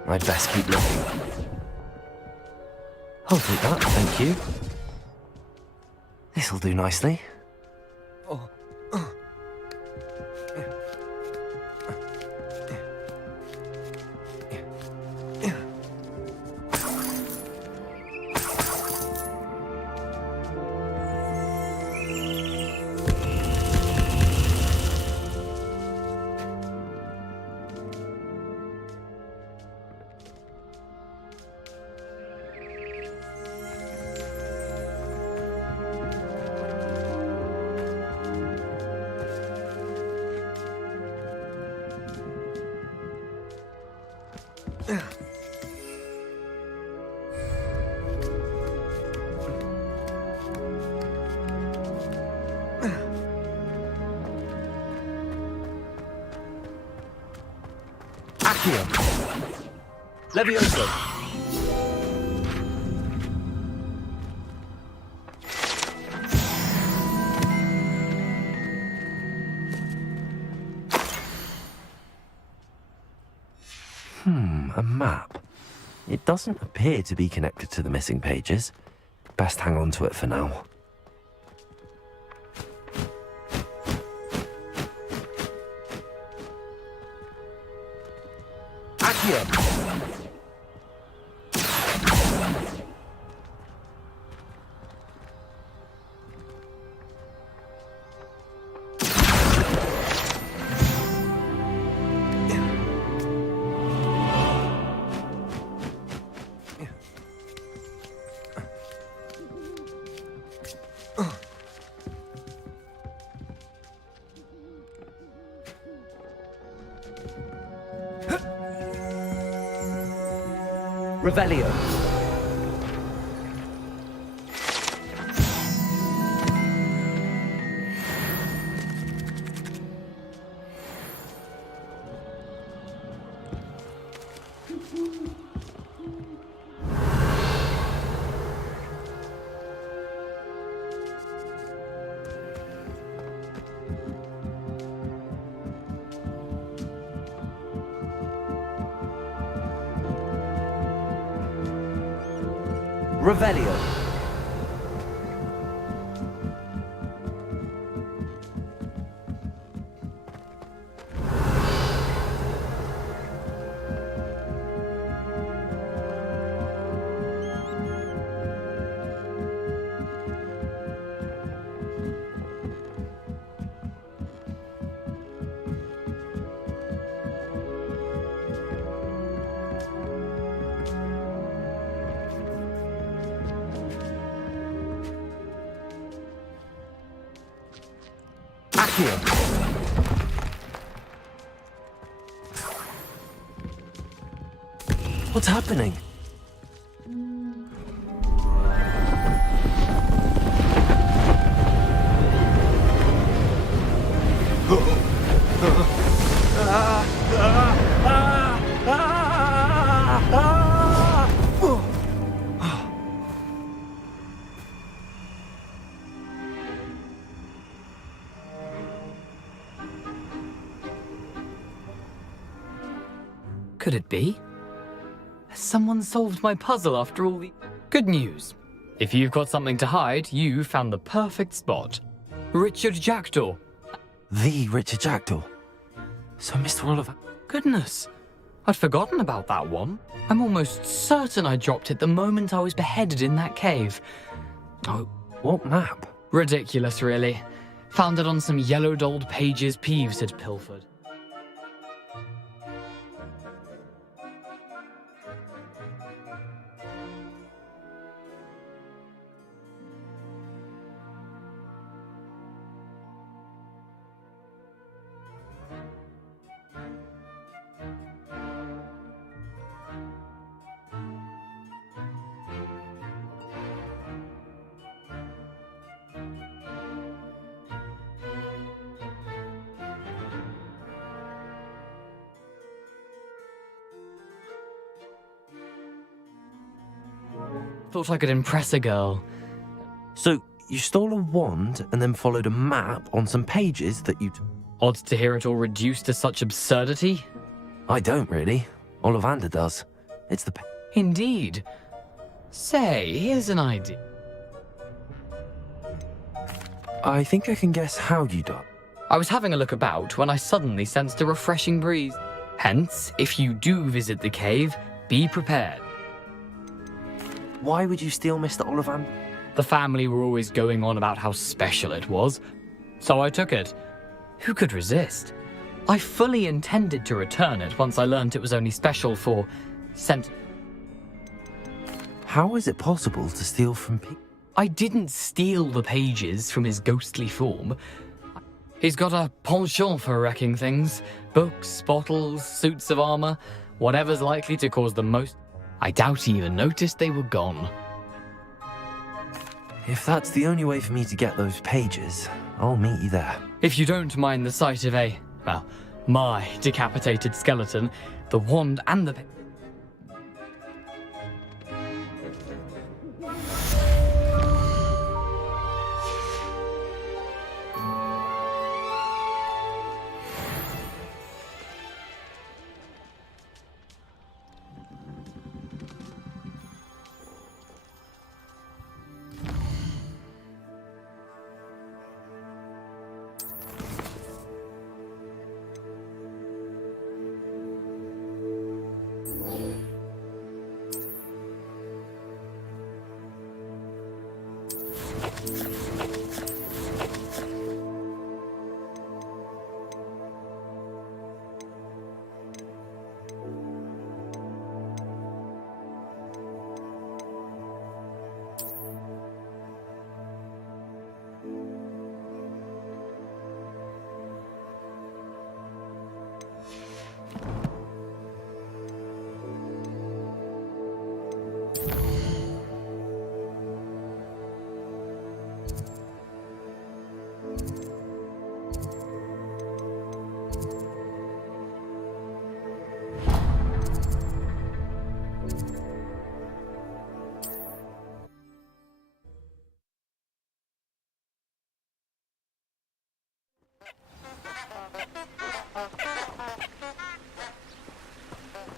I'd best keep looking. I'll take that, thank you. This'll do nicely. Accio. Levioso. A map. It doesn't appear to be connected to the missing pages. Best hang on to it for now. Accio. Revelio. Revelio. Accio. What's happening? Could it be? Has someone solved my puzzle after all the... Good news. If you've got something to hide, you found the perfect spot. Richard Jackdaw. The Richard Jackdaw. So Mr. Oliver... Goodness. I'd forgotten about that one. I'm almost certain I dropped it the moment I was beheaded in that cave. Oh, what map? Ridiculous, really. Found it on some yellowed old pages Peeves had pilfered. Thought I could impress a girl. So, you stole a wand and then followed a map on some pages that you'd... Odd to hear it all reduced to such absurdity. I don't, really. Ollivander does. It's the Indeed. Say, here's an idea. I think I can guess how you died. I was having a look about when I suddenly sensed a refreshing breeze. Hence, if you do visit the cave, be prepared. Why would you steal Mr. Ollivander? The family were always going on about how special it was, so I took it. Who could resist? I fully intended to return it once I learned it was only special for How is it possible to steal from people? I didn't steal the pages from his ghostly form. He's got a penchant for wrecking things. Books, bottles, suits of armor, whatever's likely to cause the most. I doubt he even noticed they were gone. If that's the only way for me to get those pages, I'll meet you there. If you don't mind the sight of my decapitated skeleton, the wand and the...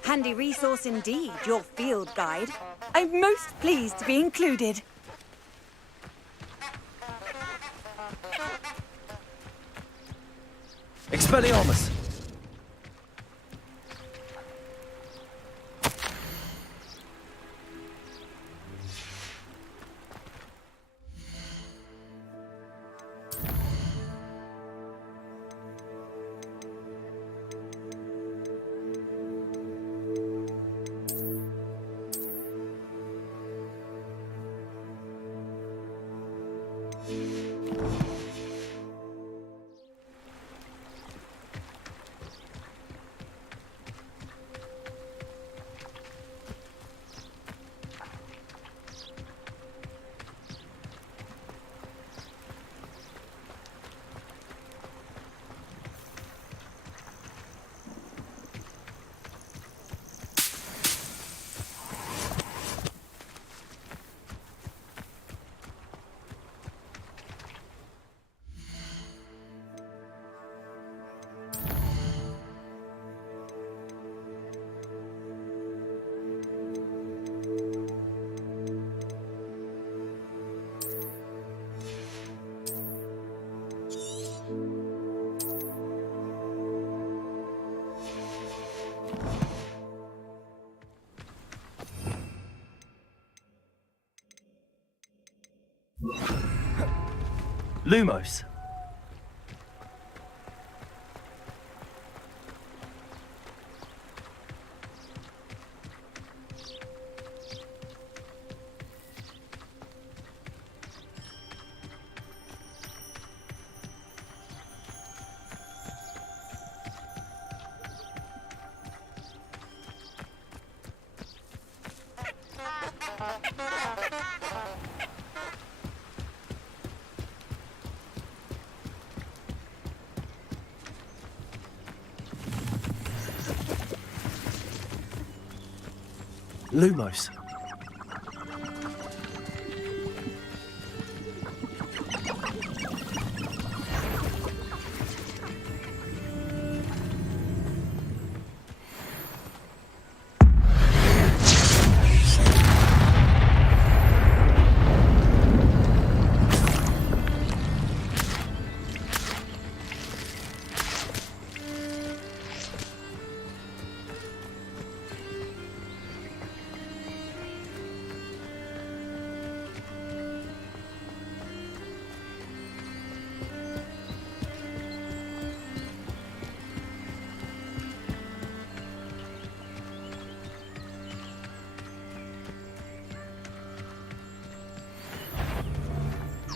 Handy resource indeed, your field guide. I'm most pleased to be included. Expelliarmus! Lumos. Lumos.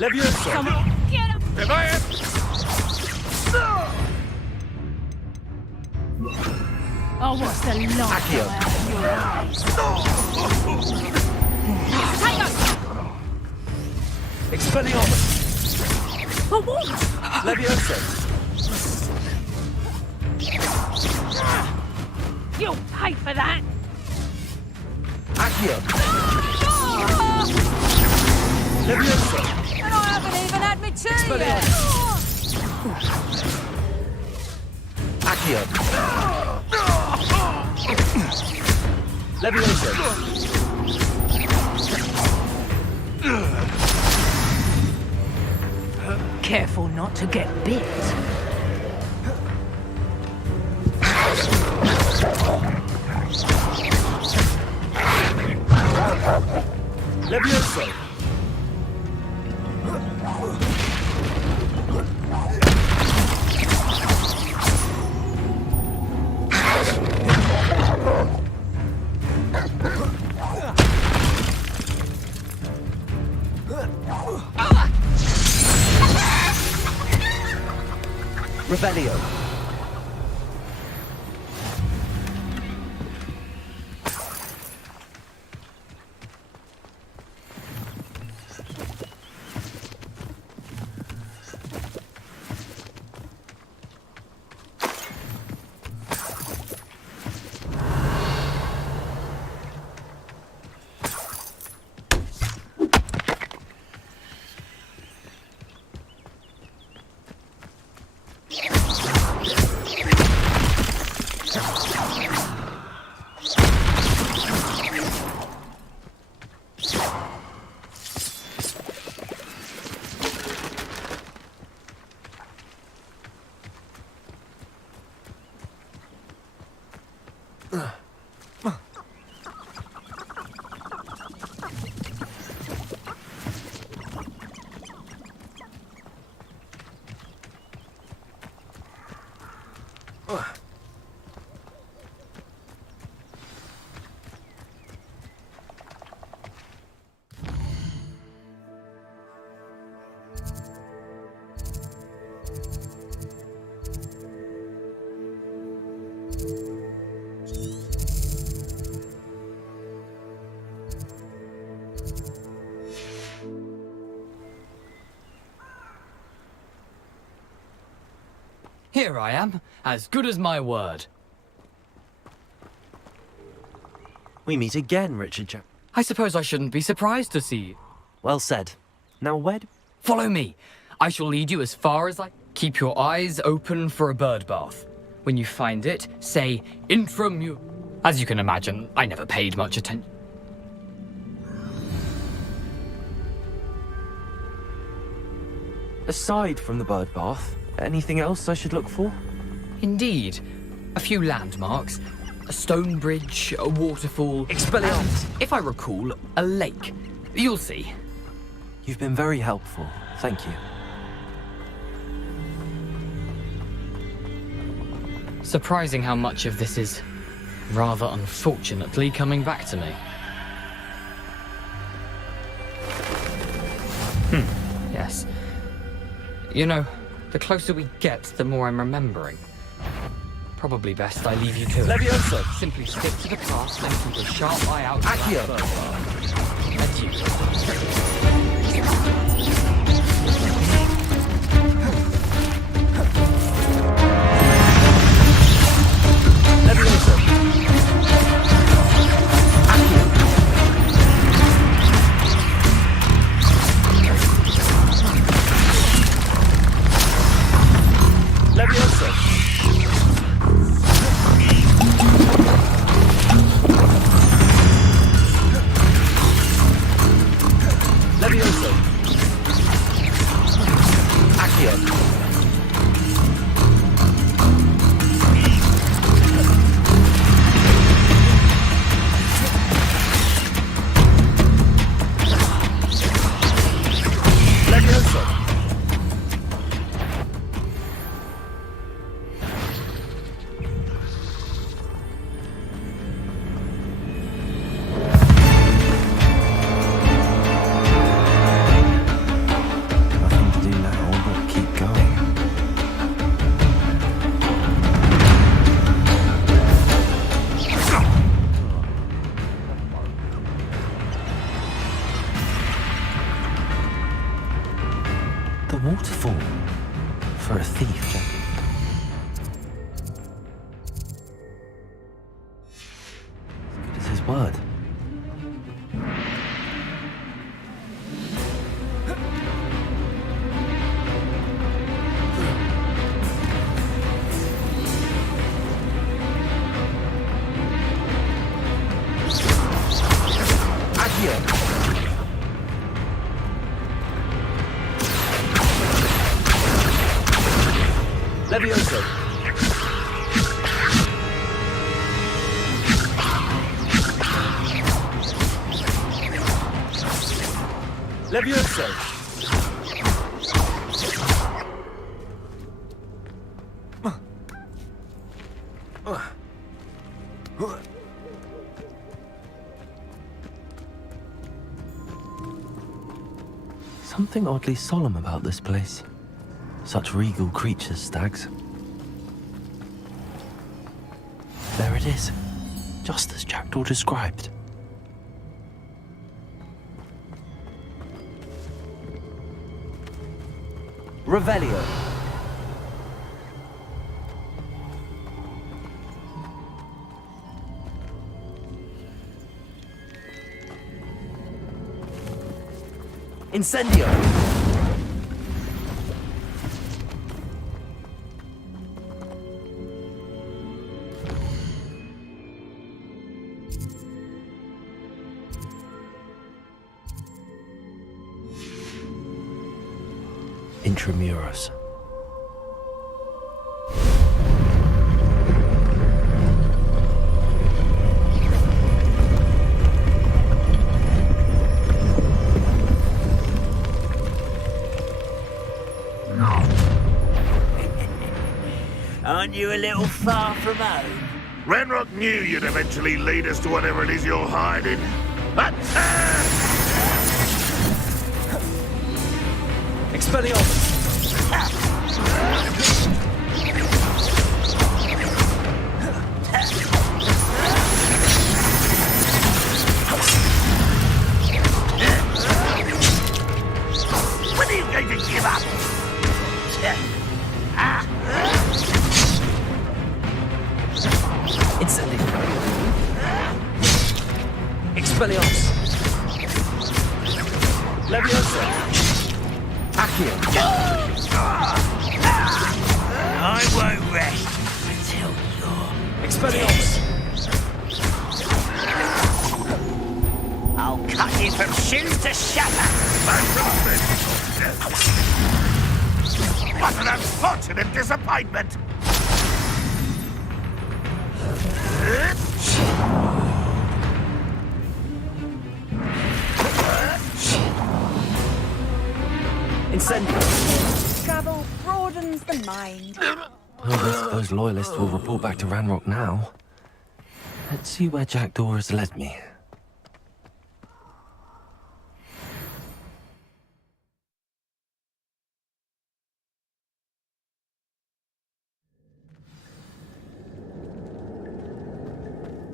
Levioso. Come on, get up! Oh, what's the light Accio. out of your eyes? Take us! Expelliarmus. For what? Levioso. You'll pay for that! Accio. Levioso. And I haven't even had my tea yet! Accio. Levioso. Careful not to get bit. Levioso. Revelio. Here I am, as good as my word. We meet again, Richard Jack. I suppose I shouldn't be surprised to see you. Well said. Now where Follow me. I shall lead you as far as I... Keep your eyes open for a bird bath. When you find it, say, intramu... As you can imagine, I never paid much attention. Aside from the bird bath, anything else I should look for? Indeed. A few landmarks. A stone bridge, a waterfall... Expelliarmus! And, if I recall, a lake. You'll see. You've been very helpful. Thank you. Surprising how much of this is, rather unfortunately, coming back to me. Yes. You know, the closer we get, the more I'm remembering. Probably best I leave you to it. Levioso. Simply stick to the past and keep a sharp eye out. Accio. Adieu. Levioso. Levioso. Levioso. Beautiful. For a thief, Jack. As good as his word. Levioso. Levioso. Something oddly solemn about this place. Such regal creatures, stags. There it is, just as Jackdaw described. Revelio. Incendio. Intramuros. Aren't you a little far from home? Ranrock knew you'd eventually lead us to whatever it is you're hiding. Expelliarmus. When are you going to give up? Incendio. Expelliarmus. Levioso. Accio. I won't rest until you're Expelliarmus. I'll cut you from shoes to shatter. What an unfortunate disappointment! Incendio. Travel broadens the mind. Well, at least those loyalists will report back to Ranrock now. Let's see where Jackdaw has led me.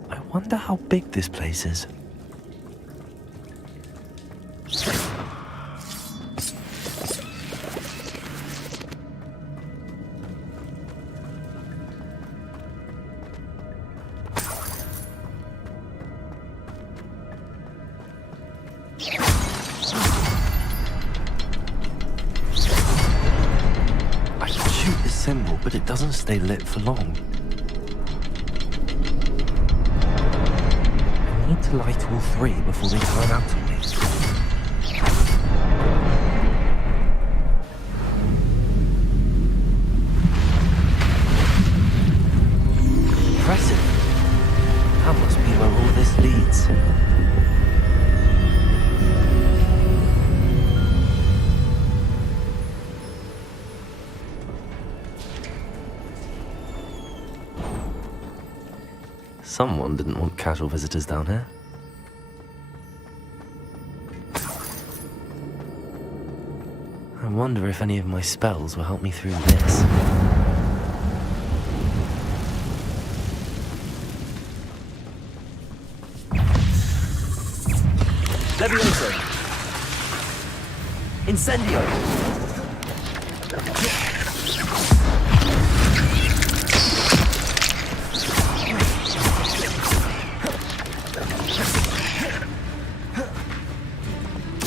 I wonder how big this place is. I can shoot this symbol, but it doesn't stay lit for long. I need to light all three before they time out on me. Impressive. That must be where all this leads. Someone didn't want casual visitors down here. I wonder if any of my spells will help me through this. Levioso. Incendio.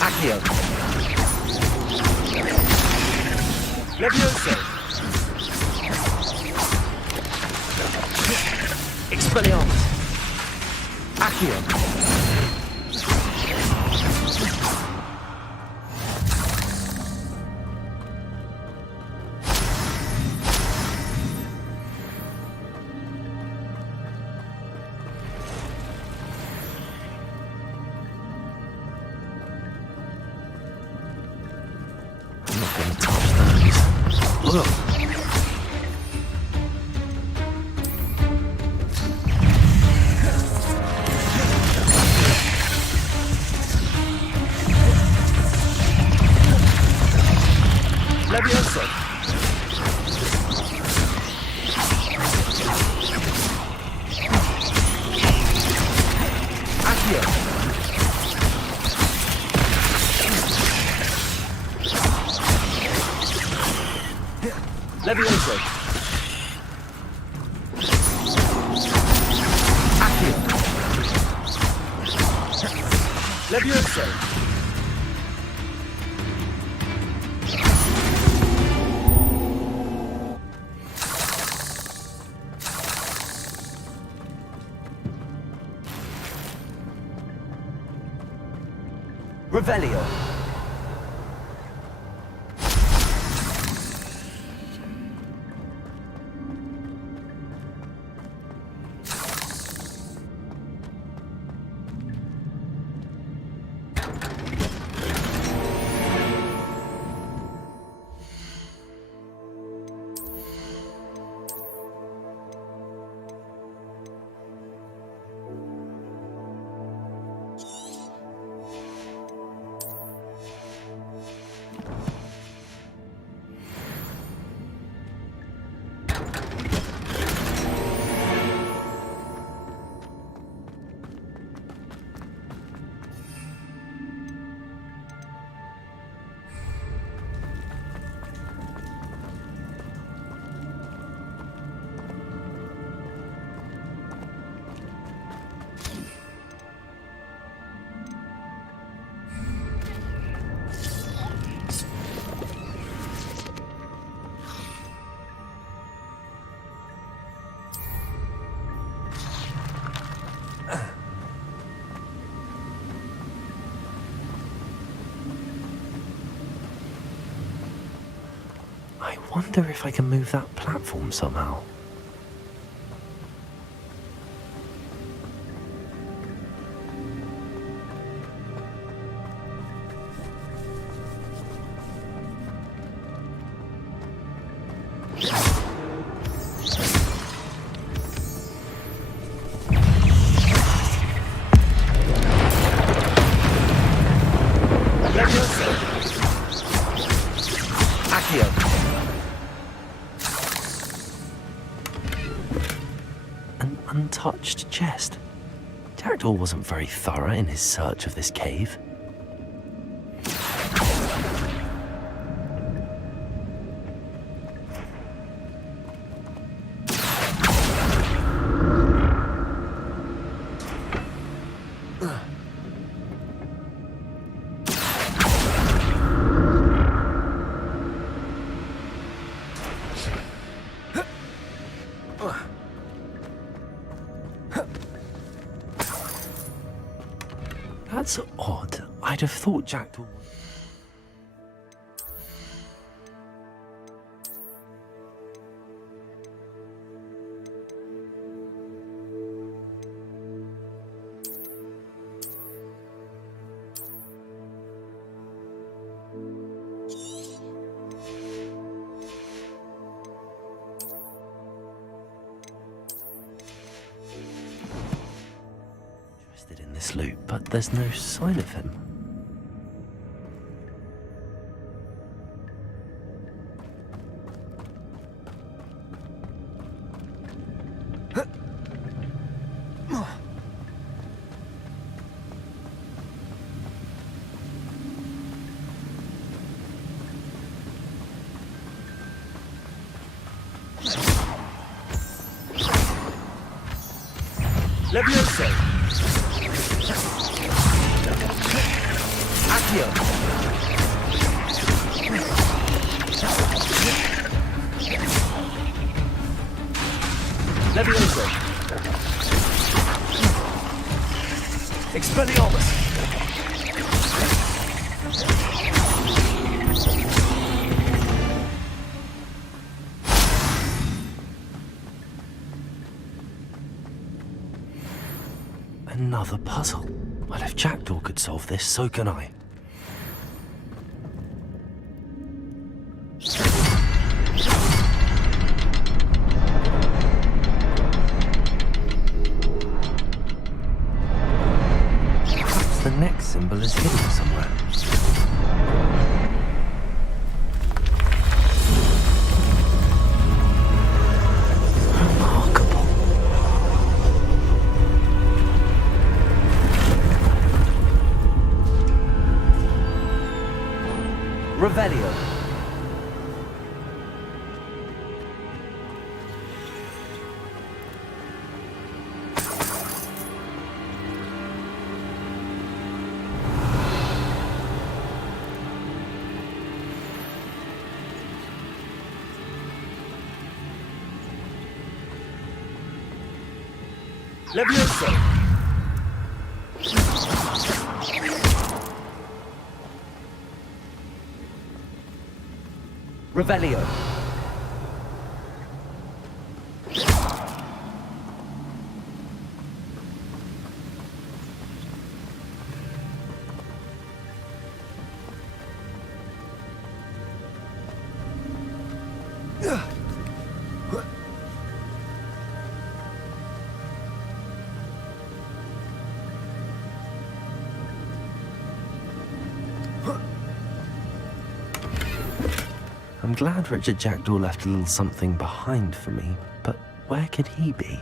Accio. Levioso. Expelliarmus. Accio. I'm not going to touch those. Ugh. Levioso. Accio. Levioso. Accio. Levioso. Revelio. I wonder if I can move that platform somehow. An untouched chest. Jackdaw wasn't very thorough in his search of this cave. That's odd. I'd have thought Jackdaw would... in this loop, but there's no sign of him. Levioso! Accio! Levioso! Expelliarmus! Another puzzle. Well, if Jackdaw could solve this, so can I. Perhaps the next symbol is hidden somewhere. Revelio. Levioso. Revelio. I'm glad Richard Jackdaw left a little something behind for me, but where could he be?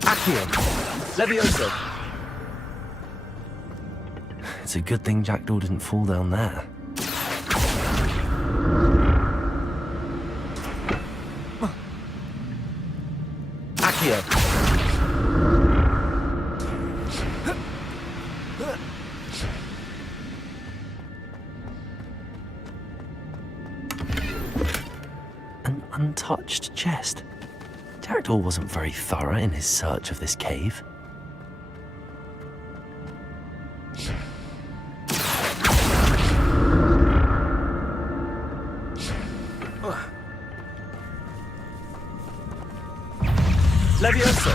Accio. Levioso. It's a good thing Jackdaw didn't fall down there. Accio. An untouched chest. Jackdaw wasn't very thorough in his search of this cave. Levioso.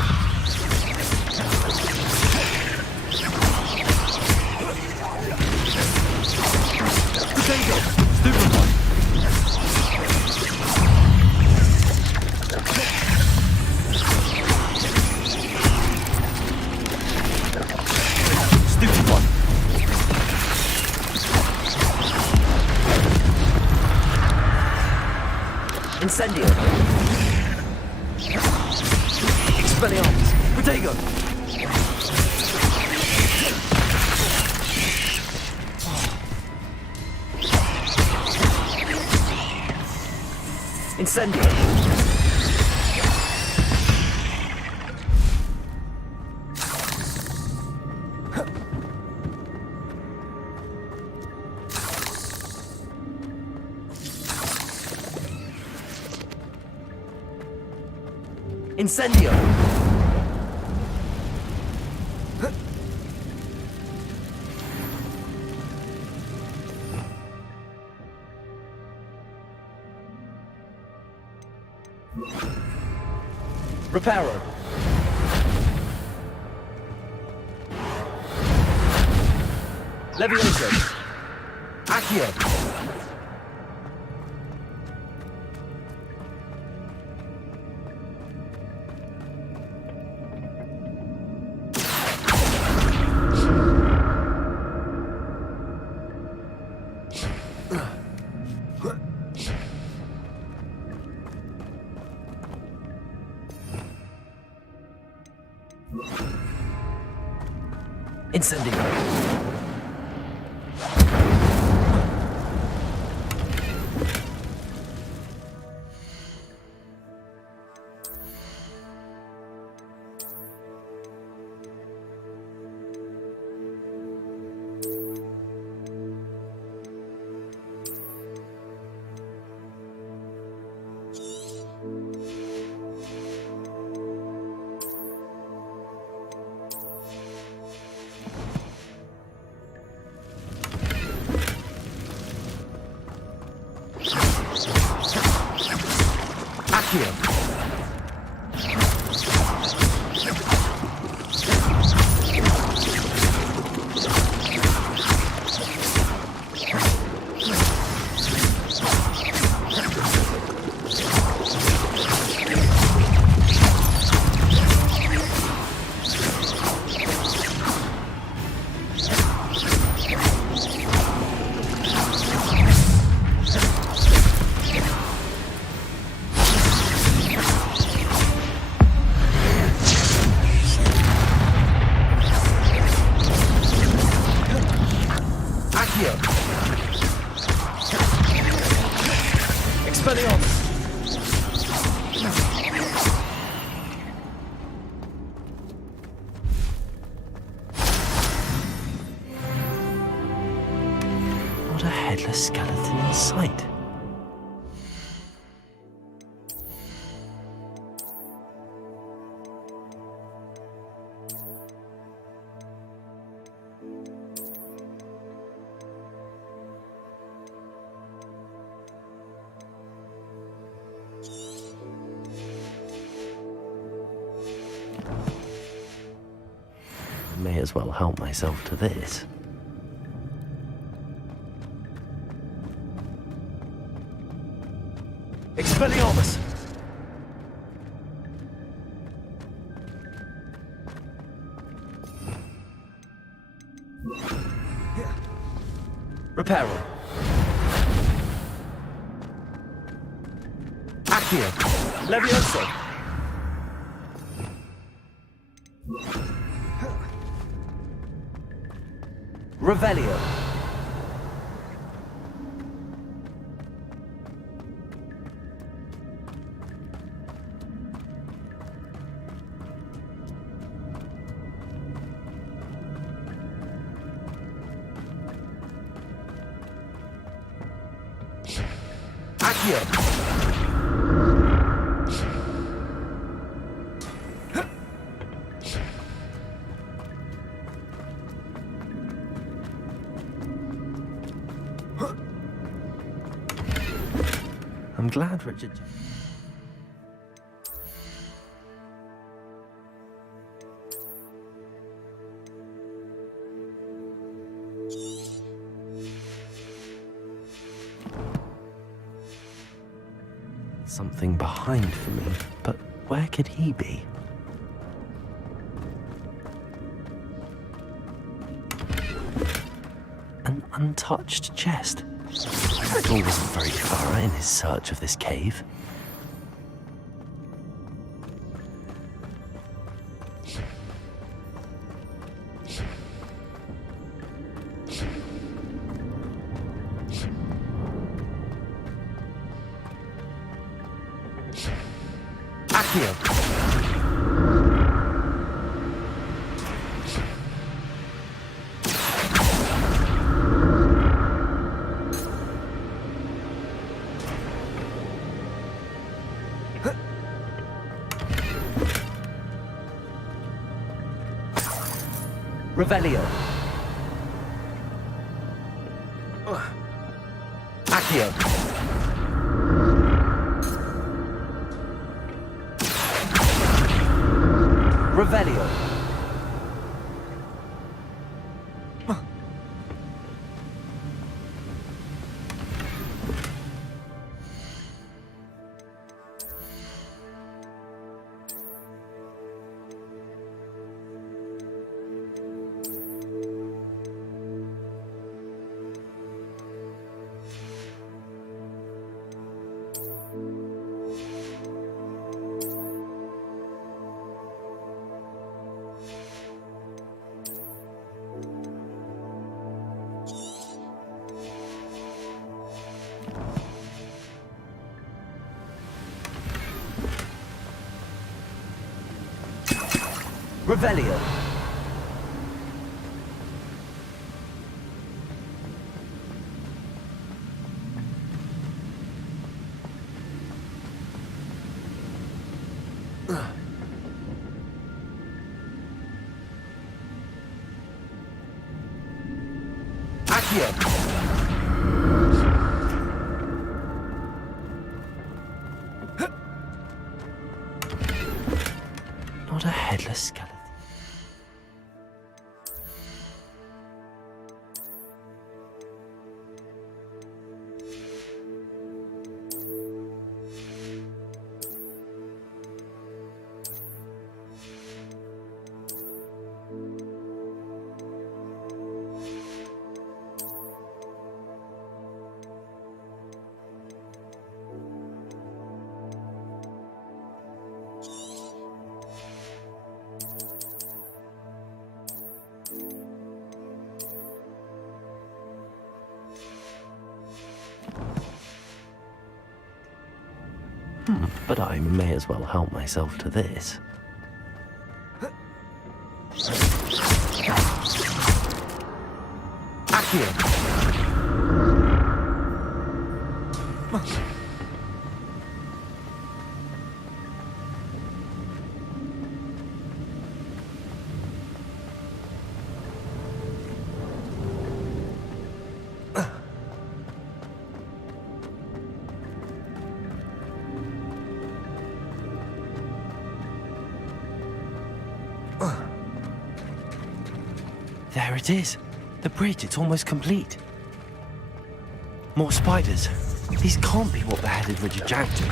Potato. Stupefy. Stupefy. Incendio. Expelliarmus. Protego. Incendio. Incendio. Reparo. Levioso. Accio. Incendio. Accio. Not a headless skeleton in sight. May as well help myself to this. Expelliarmus! Reparo. Accio. Levioso. Revelio. Accio. I'm glad Richard... Something behind for me, but where could he be? An untouched chest. Paul wasn't very thorough in his search of this cave. Accio. Revelio. Accio. Revelio. Revelio. Accio. skeleton. But I may as well help myself to this. Accio! There it is. The bridge, it's almost complete. More spiders. These can't be what beheaded Richard Jack did.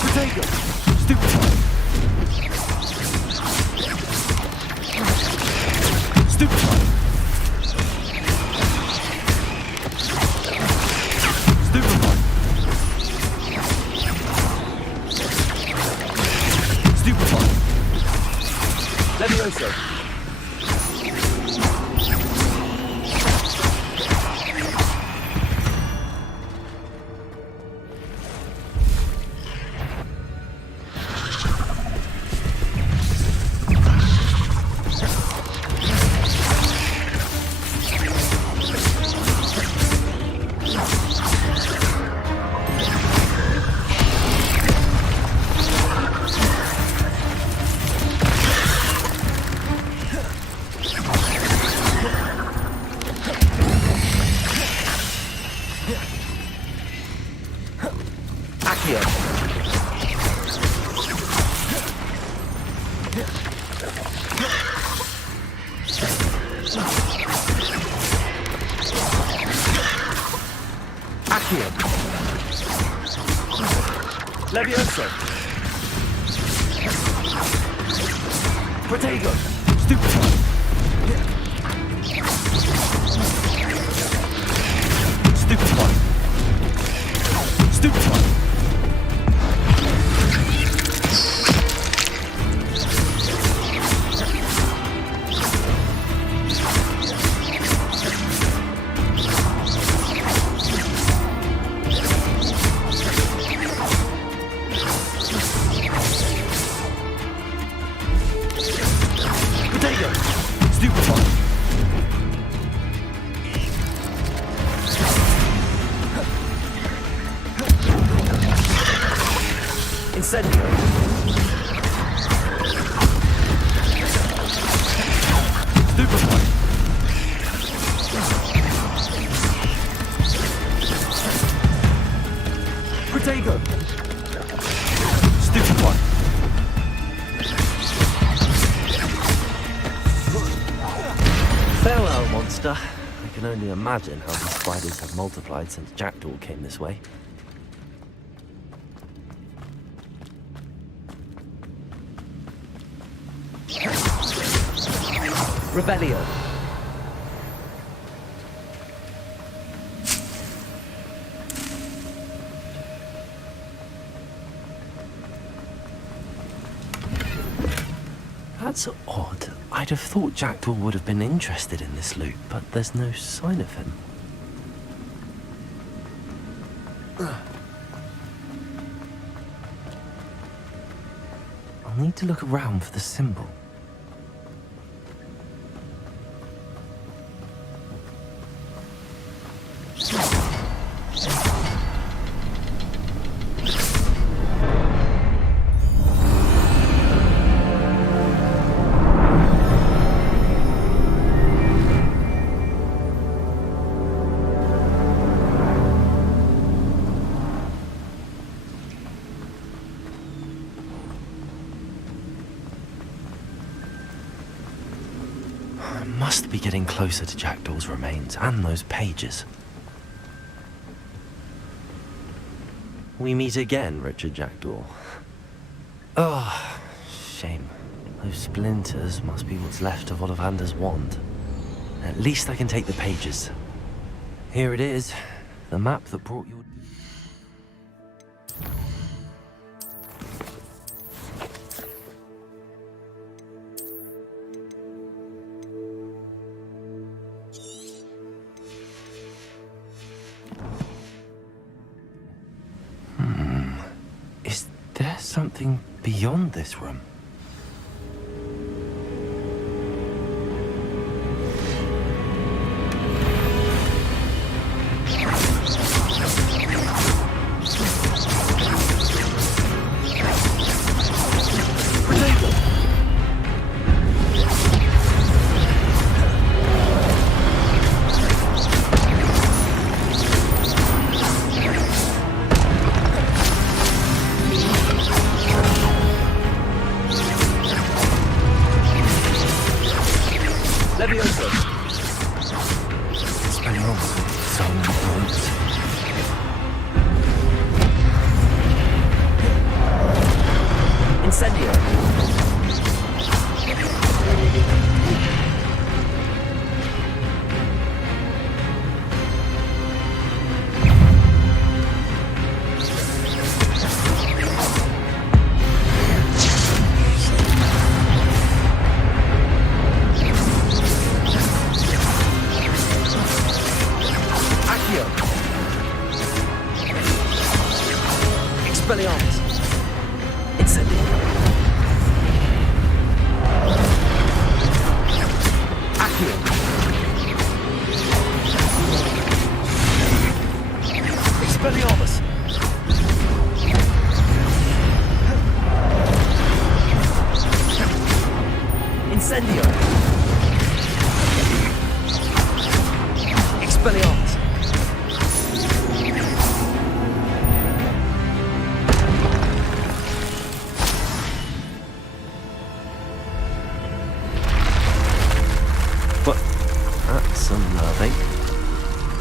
Potato! Stupid! Stupid! Levioso. Levioso. Protego. Stupid. Stupid one. Stupid one. Incendio. Stupefy. Protego. Stupefy. Farewell, monster. I can only imagine how these spiders have multiplied since Jackdaw came this way. Revelio. That's odd. I'd have thought Jackdaw would have been interested in this loot, but there's no sign of him. I'll need to look around for the symbol. I must be getting closer to Jackdaw's remains and those pages. We meet again, Richard Jackdaw. Oh, shame. Those splinters must be what's left of Ollivander's wand. At least I can take the pages. Here it is, the map that brought your... Is there something beyond this room?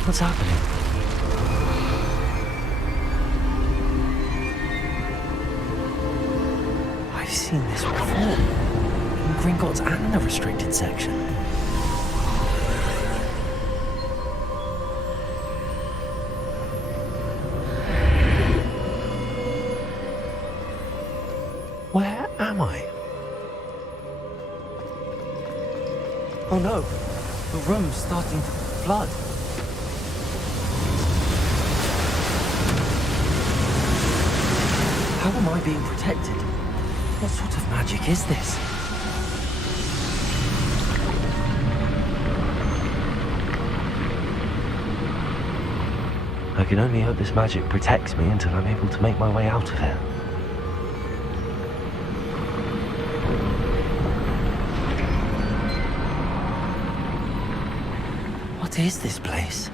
What's happening? I've seen this before. In Gringotts and the restricted section. Where am I? Oh no, the room's starting to flood. How am I being protected? What sort of magic is this? I can only hope this magic protects me until I'm able to make my way out of here. What is this place?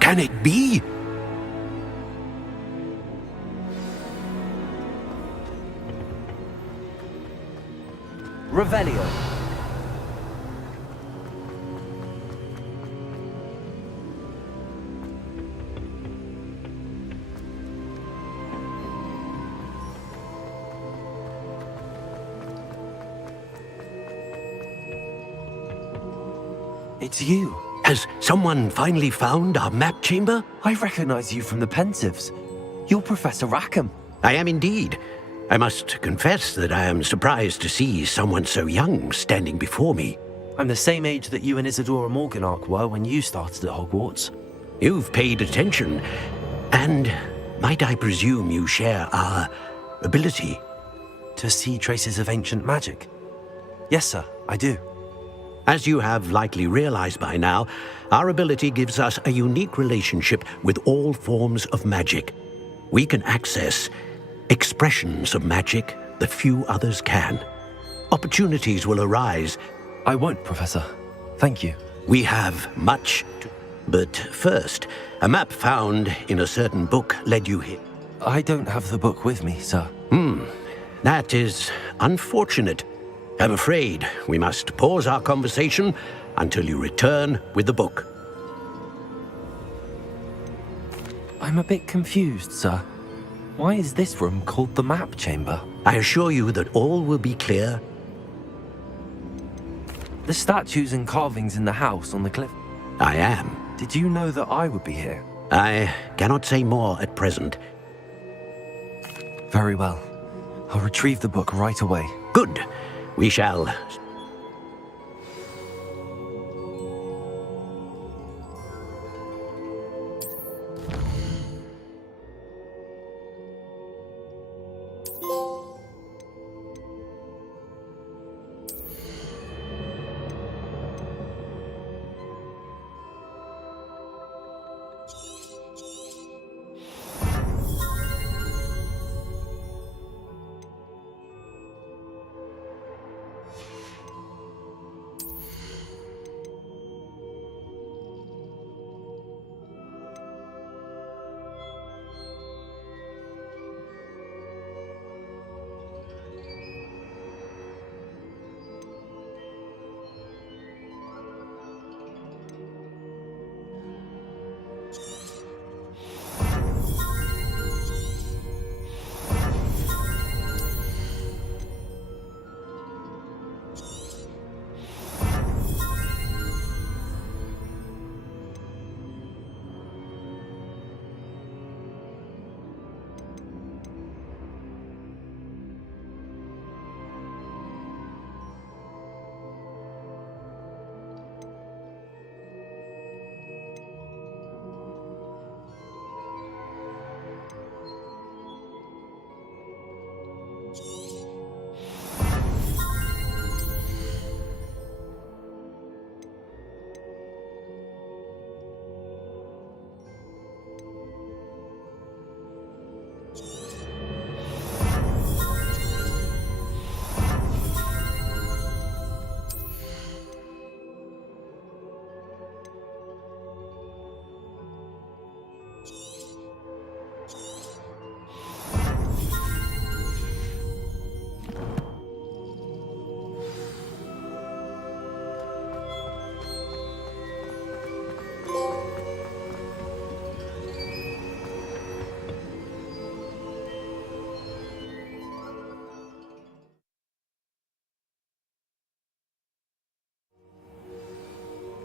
Can it be? Revelio. It's you. Has someone finally found our map chamber? I recognize you from the Pensives. You're Professor Rackham. I am indeed. I must confess that I am surprised to see someone so young standing before me. I'm the same age that you and Isadora Morganach were when you started at Hogwarts. You've paid attention, and might I presume you share our ability? to see traces of ancient magic? Yes, sir, I do. As you have likely realized by now, our ability gives us a unique relationship with all forms of magic. We can access expressions of magic that few others can. Opportunities will arise. I won't, Professor. Thank you. We have much to... But first, a map found in a certain book led you here. I don't have the book with me, sir. That is unfortunate. I'm afraid we must pause our conversation until you return with the book. I'm a bit confused, sir. Why is this room called the map chamber? I assure you that all will be clear. The statues and carvings in the house on the cliff. I am. Did you know that I would be here? I cannot say more at present. Very well. I'll retrieve the book right away. Good. We shall...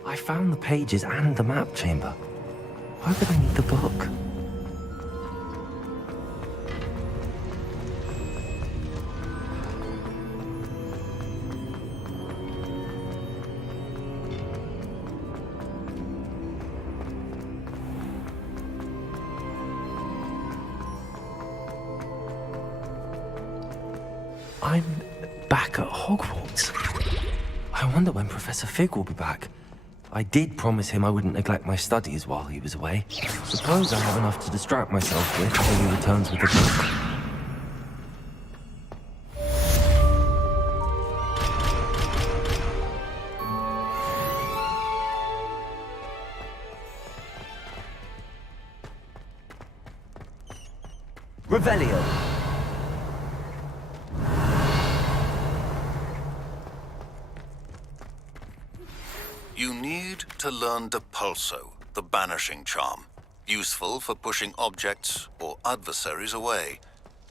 I found the pages and the map chamber. Why would I need the book? I'm back at Hogwarts. I wonder when Professor Fig will be back. I did promise him I wouldn't neglect my studies while he was away. Suppose I have enough to distract myself with till he returns with the book. Revelio. You need to learn Depulso, the banishing charm. Useful for pushing objects or adversaries away.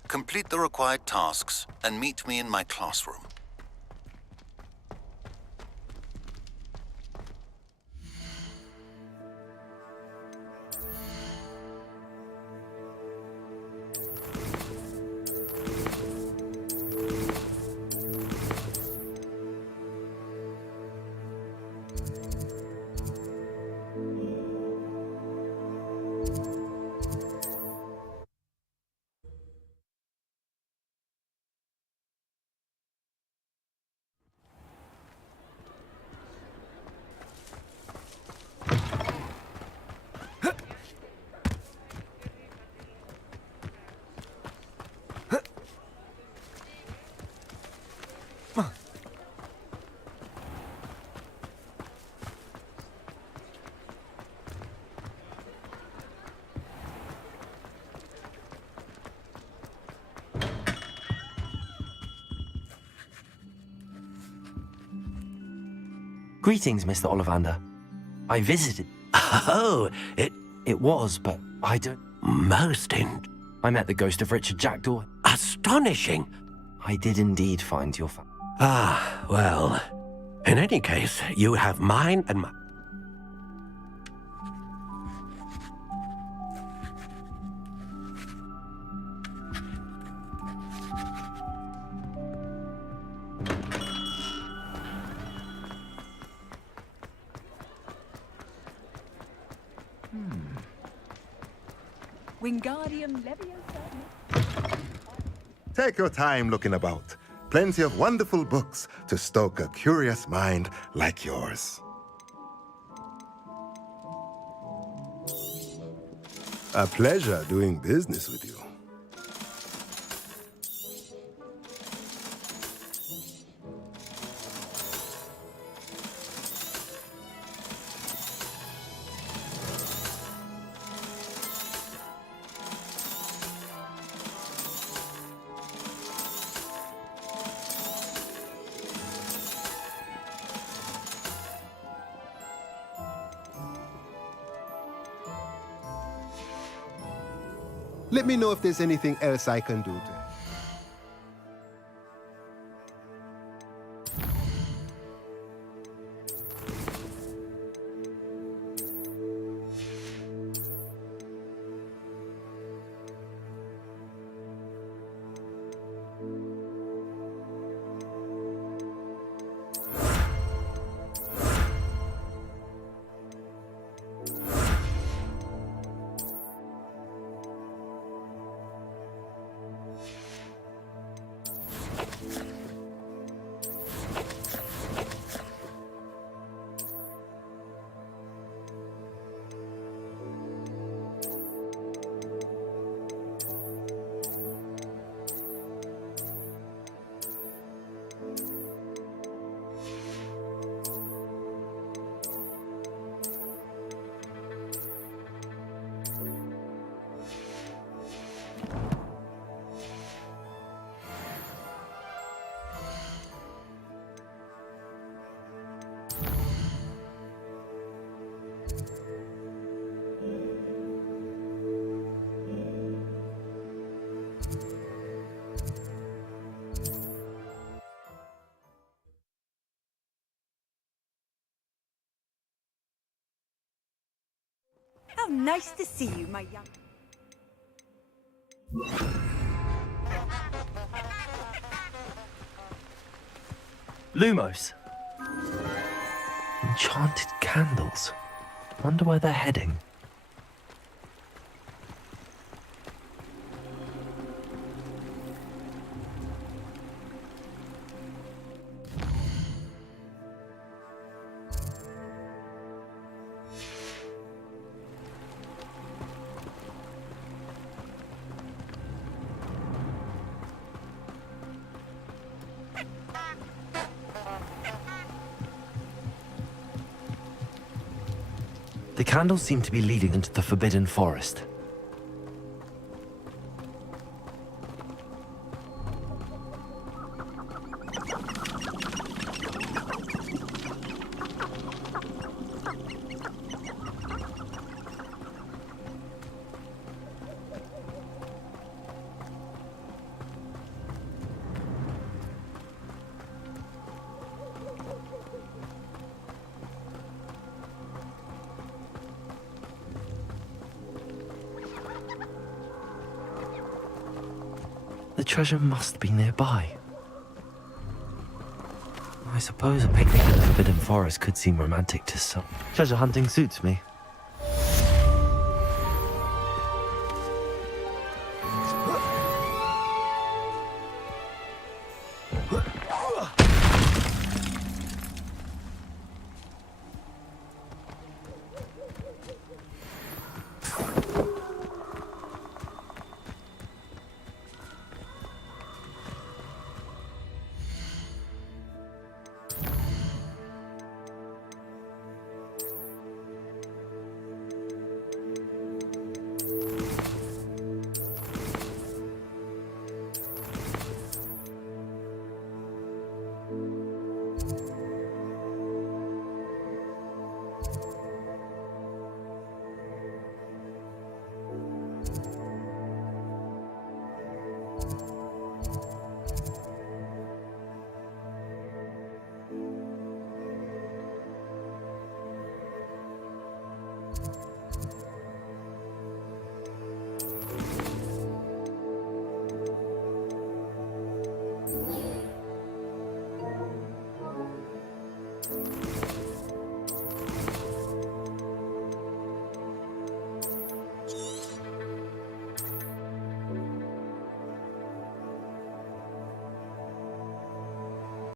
Complete the required tasks and meet me in my classroom. Greetings, Mr. Ollivander. I visited. Oh, It was, but I don't... Most I met the ghost of Richard Jackdaw. astonishing. I did indeed find your Ah, well. In any case, you have mine and my... Wingardium Leviosa. Take your time looking about. Plenty of wonderful books to stoke a curious mind like yours. A pleasure doing business with you. Let me know if there's anything else I can do to help. How nice to see you, my young... Lumos. Enchanted candles. Wonder where they're heading. The candles seem to be leading into the Forbidden Forest. The treasure must be nearby. I suppose a picnic in the Forbidden Forest could seem romantic to some. Treasure hunting suits me.